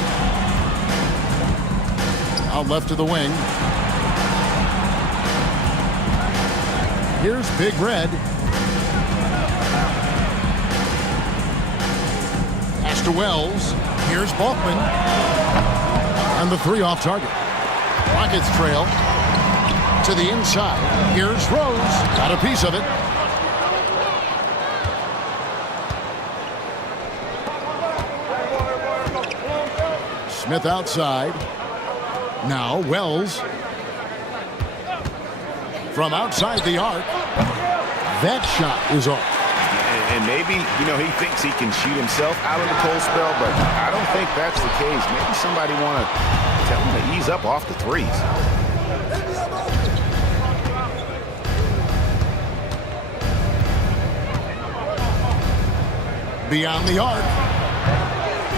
Out left to the wing. Here's Big Red. Pass to Wells. Here's Balkman. And the 3 off target. Rockets trail to the inside. Here's Rose. Got a piece of it. Smith outside. Now Wells. From outside the arc. That shot is off. And maybe, he thinks he can shoot himself out of the cold spell, but I don't think that's the case. Maybe somebody want to Tell him to ease up off the threes. Beyond the arc.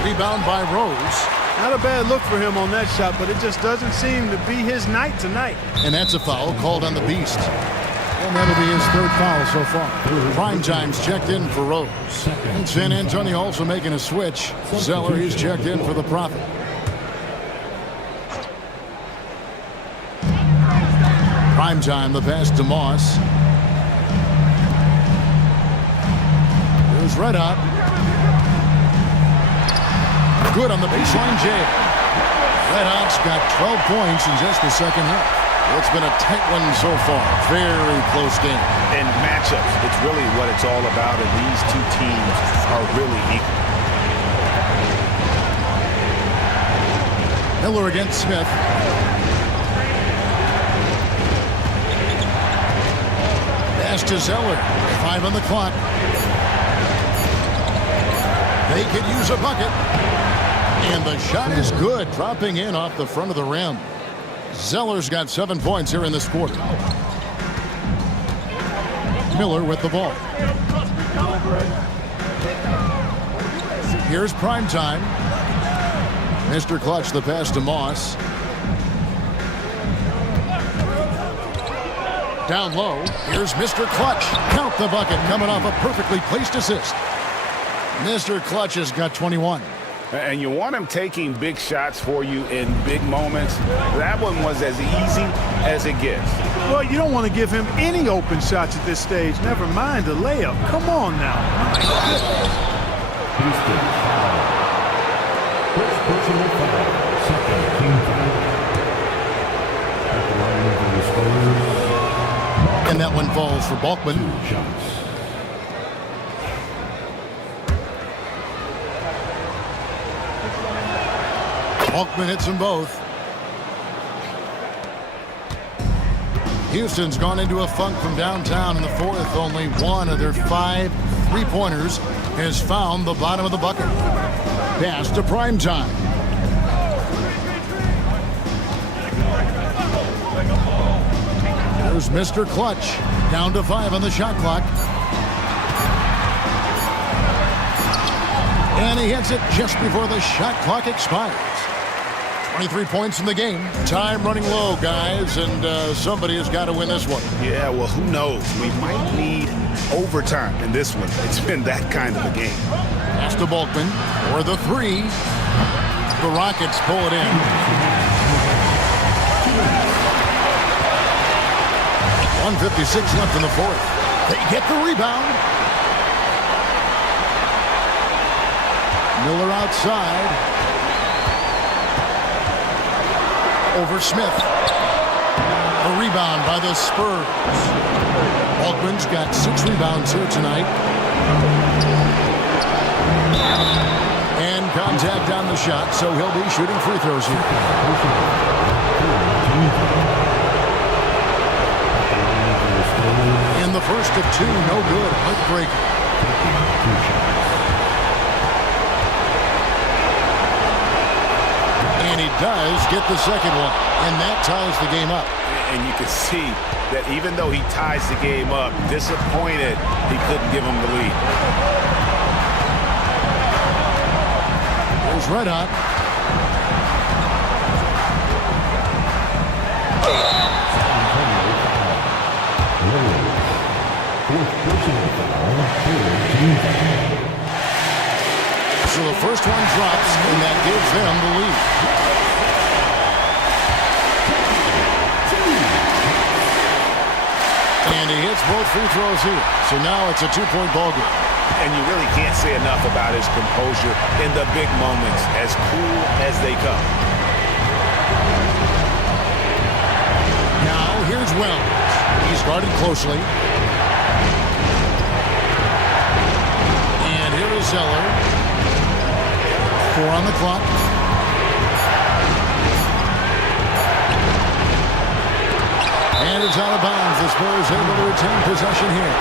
Rebound by Rose. Not a bad look for him on that shot, but it just doesn't seem to be his night tonight. And that's a foul called on the Beast. And that'll be his third foul so far. Prime Time's checked in for Rose. And San Antonio also making a switch. Zeller, he's checked in for the Prophet. Prime Time, the pass to Moss. Here's Red Hot. Good on the baseline jam. Red Hot's got 12 points in just the second half. It's been a tight one so far. Very close game. And matchups, it's really what it's all about, and these two teams are really equal. Miller against Smith. Pass to Zeller. 5 on the clock. They could use a bucket. And the shot is good, dropping in off the front of the rim. Zeller's got 7 points here in this quarter. Miller with the ball. Here's Prime Time. Mr. Clutch, the pass to Moss. Down low, here's Mr. Clutch. Count the bucket, coming off a perfectly placed assist. Mr. Clutch has got 21. And you want him taking big shots for you in big moments. That one was as easy as it gets. Well, you don't want to give him any open shots at this stage. Never mind the layup. Come on now. My goodness. Houston foul. First personal foul. Second team foul. At the line of the Spurs. And that one falls for Balkman. 2 shots. Balkman hits them both. Houston's gone into a funk from downtown in the fourth. Only one of their 5 3-pointers has found the bottom of the bucket. Pass to Prime Time. There's Mr. Clutch. Down to 5 on the shot clock. And he hits it just before the shot clock expires. 23 points in the game. Time running low, guys, and somebody has got to win this one. Yeah, well, who knows? We might need overtime in this one. It's been that kind of a game. Pass to Balkman for the 3. The Rockets pull it in. 1:56 left in the fourth. They get the rebound. Miller outside. Over Smith. A rebound by the Spurs. Balkman's got 6 rebounds here tonight. And contact on the shot, so he'll be shooting free throws here. In the first of 2, no good. Heartbreaker. And he does get the second one, and that ties the game up. And you can see that even though he ties the game up, disappointed he couldn't give him the lead. There's Red Hot. So the first one drops, and that gives them the lead. And he hits both free throws here. So now it's a 2-point ball game. And you really can't say enough about his composure in the big moments, as cool as they come. Now here's Wells. He's guarded closely. And here is Zeller. 4 on the clock. And it's out of bounds. The Spurs able to retain possession here.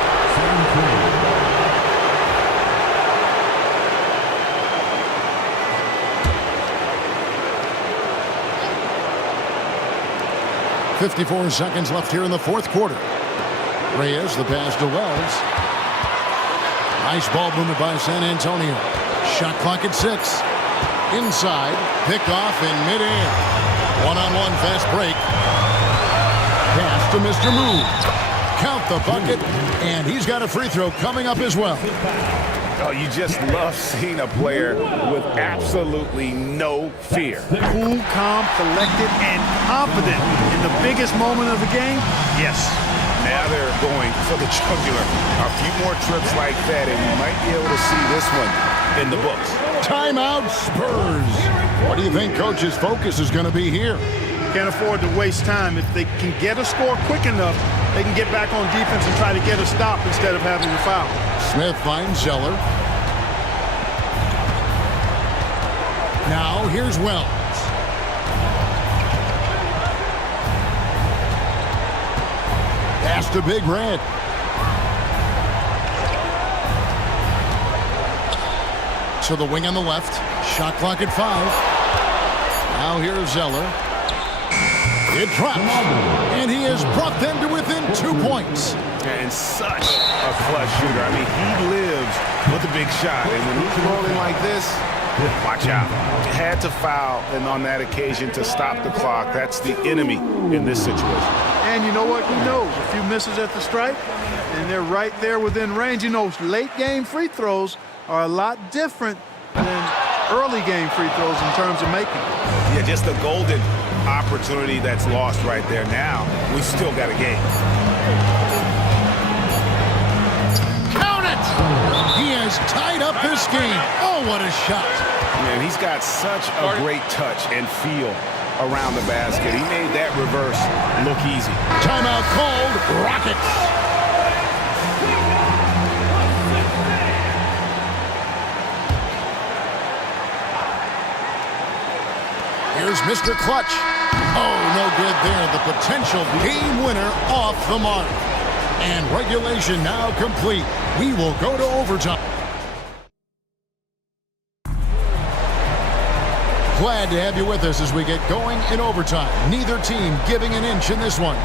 54 seconds left here in the fourth quarter. Reyes, the pass to Wells. Nice ball movement by San Antonio. Shot clock at 6. Inside, picked off in midair. One-on-one fast break. Pass to Mr. Move. Count the bucket, and he's got a free throw coming up as well. Oh, you just love seeing a player with absolutely no fear. Cool, calm, collected, and confident in the biggest moment of the game. Yes. Now they're going for the jugular. A few more trips like that, and you might be able to see this one in the books. Timeout, Spurs. What do you think Coach's focus is going to be here? Can't afford to waste time. If they can get a score quick enough, they can get back on defense and try to get a stop instead of having a foul. Smith finds Zeller. Now here's Wells. Pass to Big Red. To the wing on the left. Shot clock at 5. Now here's Zeller. It drops. And he has brought them to within 2 points. And such a clutch shooter. I mean, he lives with a big shot. And when he's rolling like this, watch out. Had to foul, and on that occasion to stop the clock. That's the enemy in this situation. And you know what? He knows a few misses at the stripe, and they're right there within range. You know, late game free throws are a lot different than early game free throws in terms of making. Yeah, just a golden opportunity that's lost right there. Now we still got a game. Count it! He has tied up this game. Oh, what a shot. Man, he's got such a great touch and feel around the basket. He made that reverse look easy. Timeout called. Rockets. Here's Mr. Clutch. Oh, no good there. The potential game winner off the mark. And regulation now complete. We will go to overtime. Glad to have you with us as we get going in overtime. Neither team giving an inch in this one.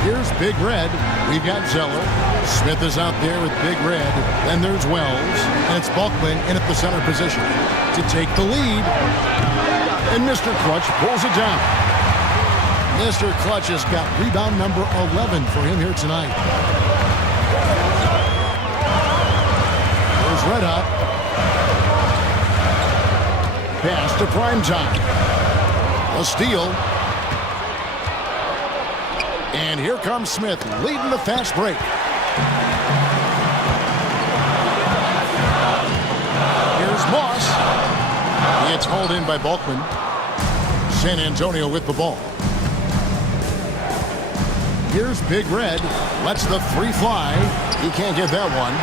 Here's Big Red. We've got Zeller. Smith is out there with Big Red. Then there's Wells. And it's Bulkman in at the center position to take the lead. And Mr. Clutch pulls it down. Mr. Clutch has got rebound number 11 for him here tonight. There's Red Hot. Pass to Primetime. A steal. And here comes Smith leading the fast break. Here's Moss. It's hauled in by Bulkman. San Antonio with the ball. Here's Big Red. Lets the three fly. He can't get that one.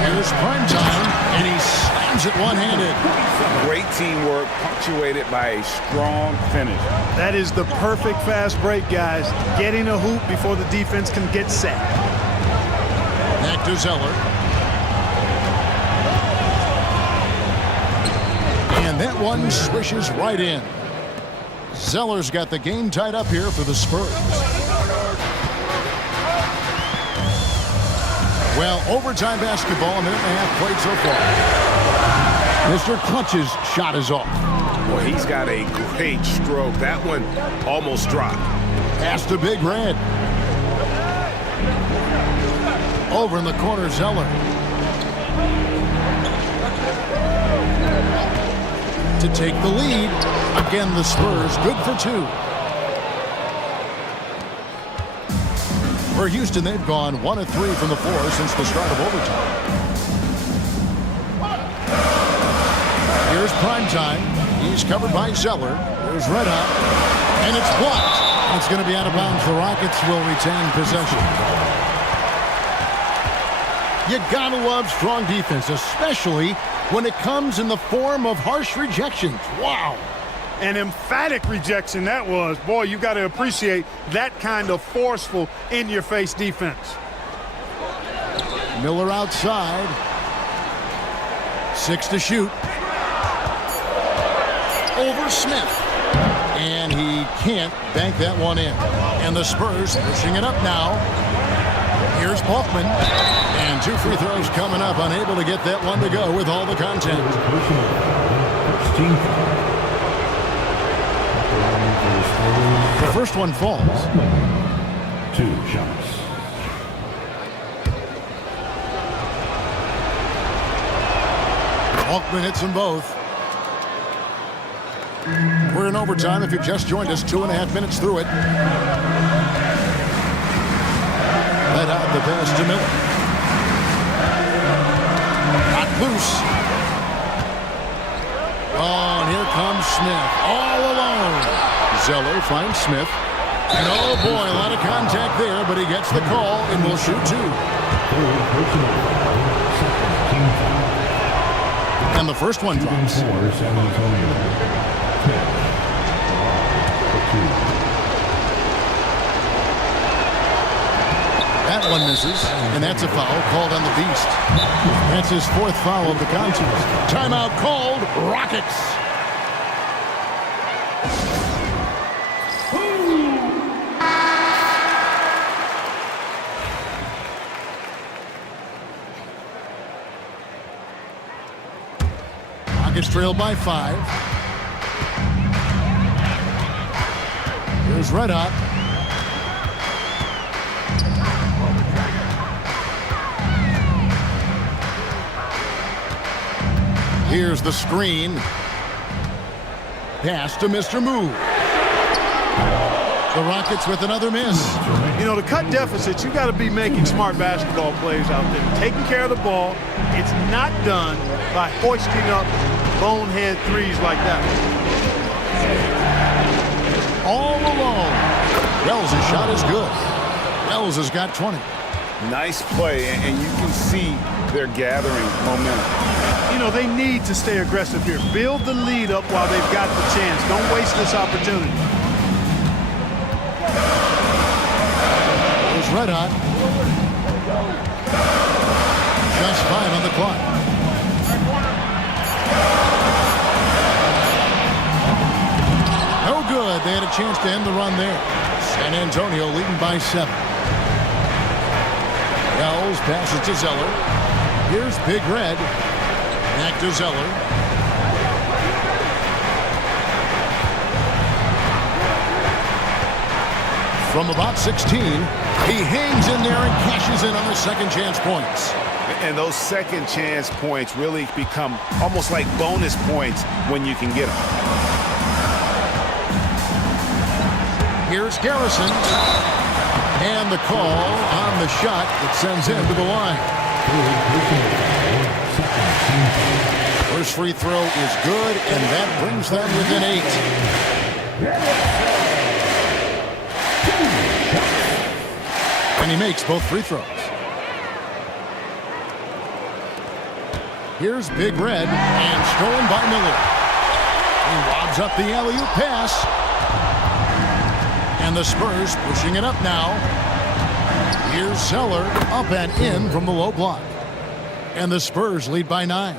Here's Primetime, and he slams it one-handed. Great teamwork, punctuated by a strong finish. That is the perfect fast break, guys. Getting a hoop before the defense can get set. Back to Zeller. And that one swishes right in. Zeller's got the game tied up here for the Spurs. Well, overtime basketball, a minute and a half played so far. Mr. Clutch's shot is off. Well, he's got a great stroke. That one almost dropped. Pass to Big Red. Over in the corner, Zeller. To take the lead. Again, the Spurs good for 2. For Houston, they've gone 1 of 3 from the floor since the start of overtime. Here's Primetime. He's covered by Zeller. There's Red Hot. And it's blocked. It's going to be out of bounds. The Rockets will retain possession. You gotta love strong defense, especially when it comes in the form of harsh rejections. Wow. An emphatic rejection that was. Boy, you got to appreciate that kind of forceful, in-your-face defense. Miller outside. 6 to shoot. Over Smith. And he can't bank that one in. And the Spurs pushing it up now. Here's Balkman. And 2 free throws coming up. Unable to get that one to go with all the contact. The first one falls. 2 shots. Balkman hits them both. We're in overtime. If you just joined us, 2.5 minutes through it. Let out the pass to Miller. Not loose. Oh, and here comes Smith. All alone. Zeller finds Smith. And oh boy, a lot of contact there, but he gets the call and will shoot 2. And the first one drops. That one misses, and that's a foul called on the Beast. That's his 4th foul of the contest. Timeout called, Rockets. Rockets trailed by 5. Here's Red Hot. Here's the screen. Pass to Mr. Move. The Rockets with another miss. You know, to cut deficits, you got to be making smart basketball plays out there. Taking care of the ball. It's not done by hoisting up bonehead threes like that. All alone. Wells' shot is good. Wells has got 20. Nice play, and you can see they're gathering momentum. You know, they need to stay aggressive here. Build the lead up while they've got the chance. Don't waste this opportunity. Here's Red Hot. Just 5 on the clock. No good. They had a chance to end the run there. San Antonio leading by 7. Wells passes to Zeller. Here's Big Red. Back to Zeller. From about 16, he hangs in there and cashes in on the second chance points. And those second chance points really become almost like bonus points when you can get them. Here's Garrison. And the call on the shot that sends him to the line. First free throw is good, and that brings them within 8. And he makes both free throws. Here's Big Red, and stolen by Miller. He lobs up the alley-oop pass. And the Spurs pushing it up now. Here's Zeller, up and in from the low block. And the Spurs lead by 9.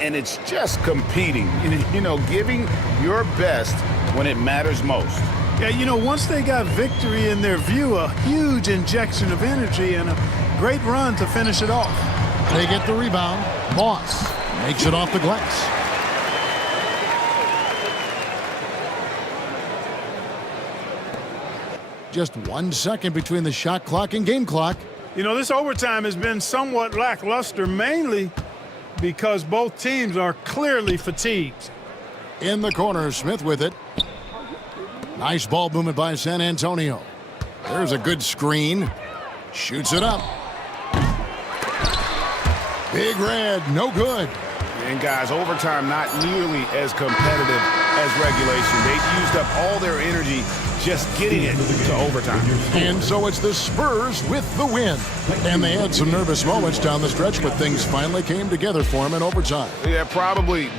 And it's just competing, you know, giving your best when it matters most. Yeah, you know, once they got victory in their view, a huge injection of energy and a great run to finish it off. They get the rebound. Moss makes it off the glass. Just 1 second between the shot clock and game clock. You know, this overtime has been somewhat lackluster, mainly because both teams are clearly fatigued. In the corner, Smith with it. Nice ball movement by San Antonio. There's a good screen. Shoots it up. Big Red, no good. And guys, overtime not nearly as competitive as regulation. They've used up all their energy just getting it to overtime. And so it's the Spurs with the win. And they had some nervous moments down the stretch, but things finally came together for them in overtime. Yeah, probably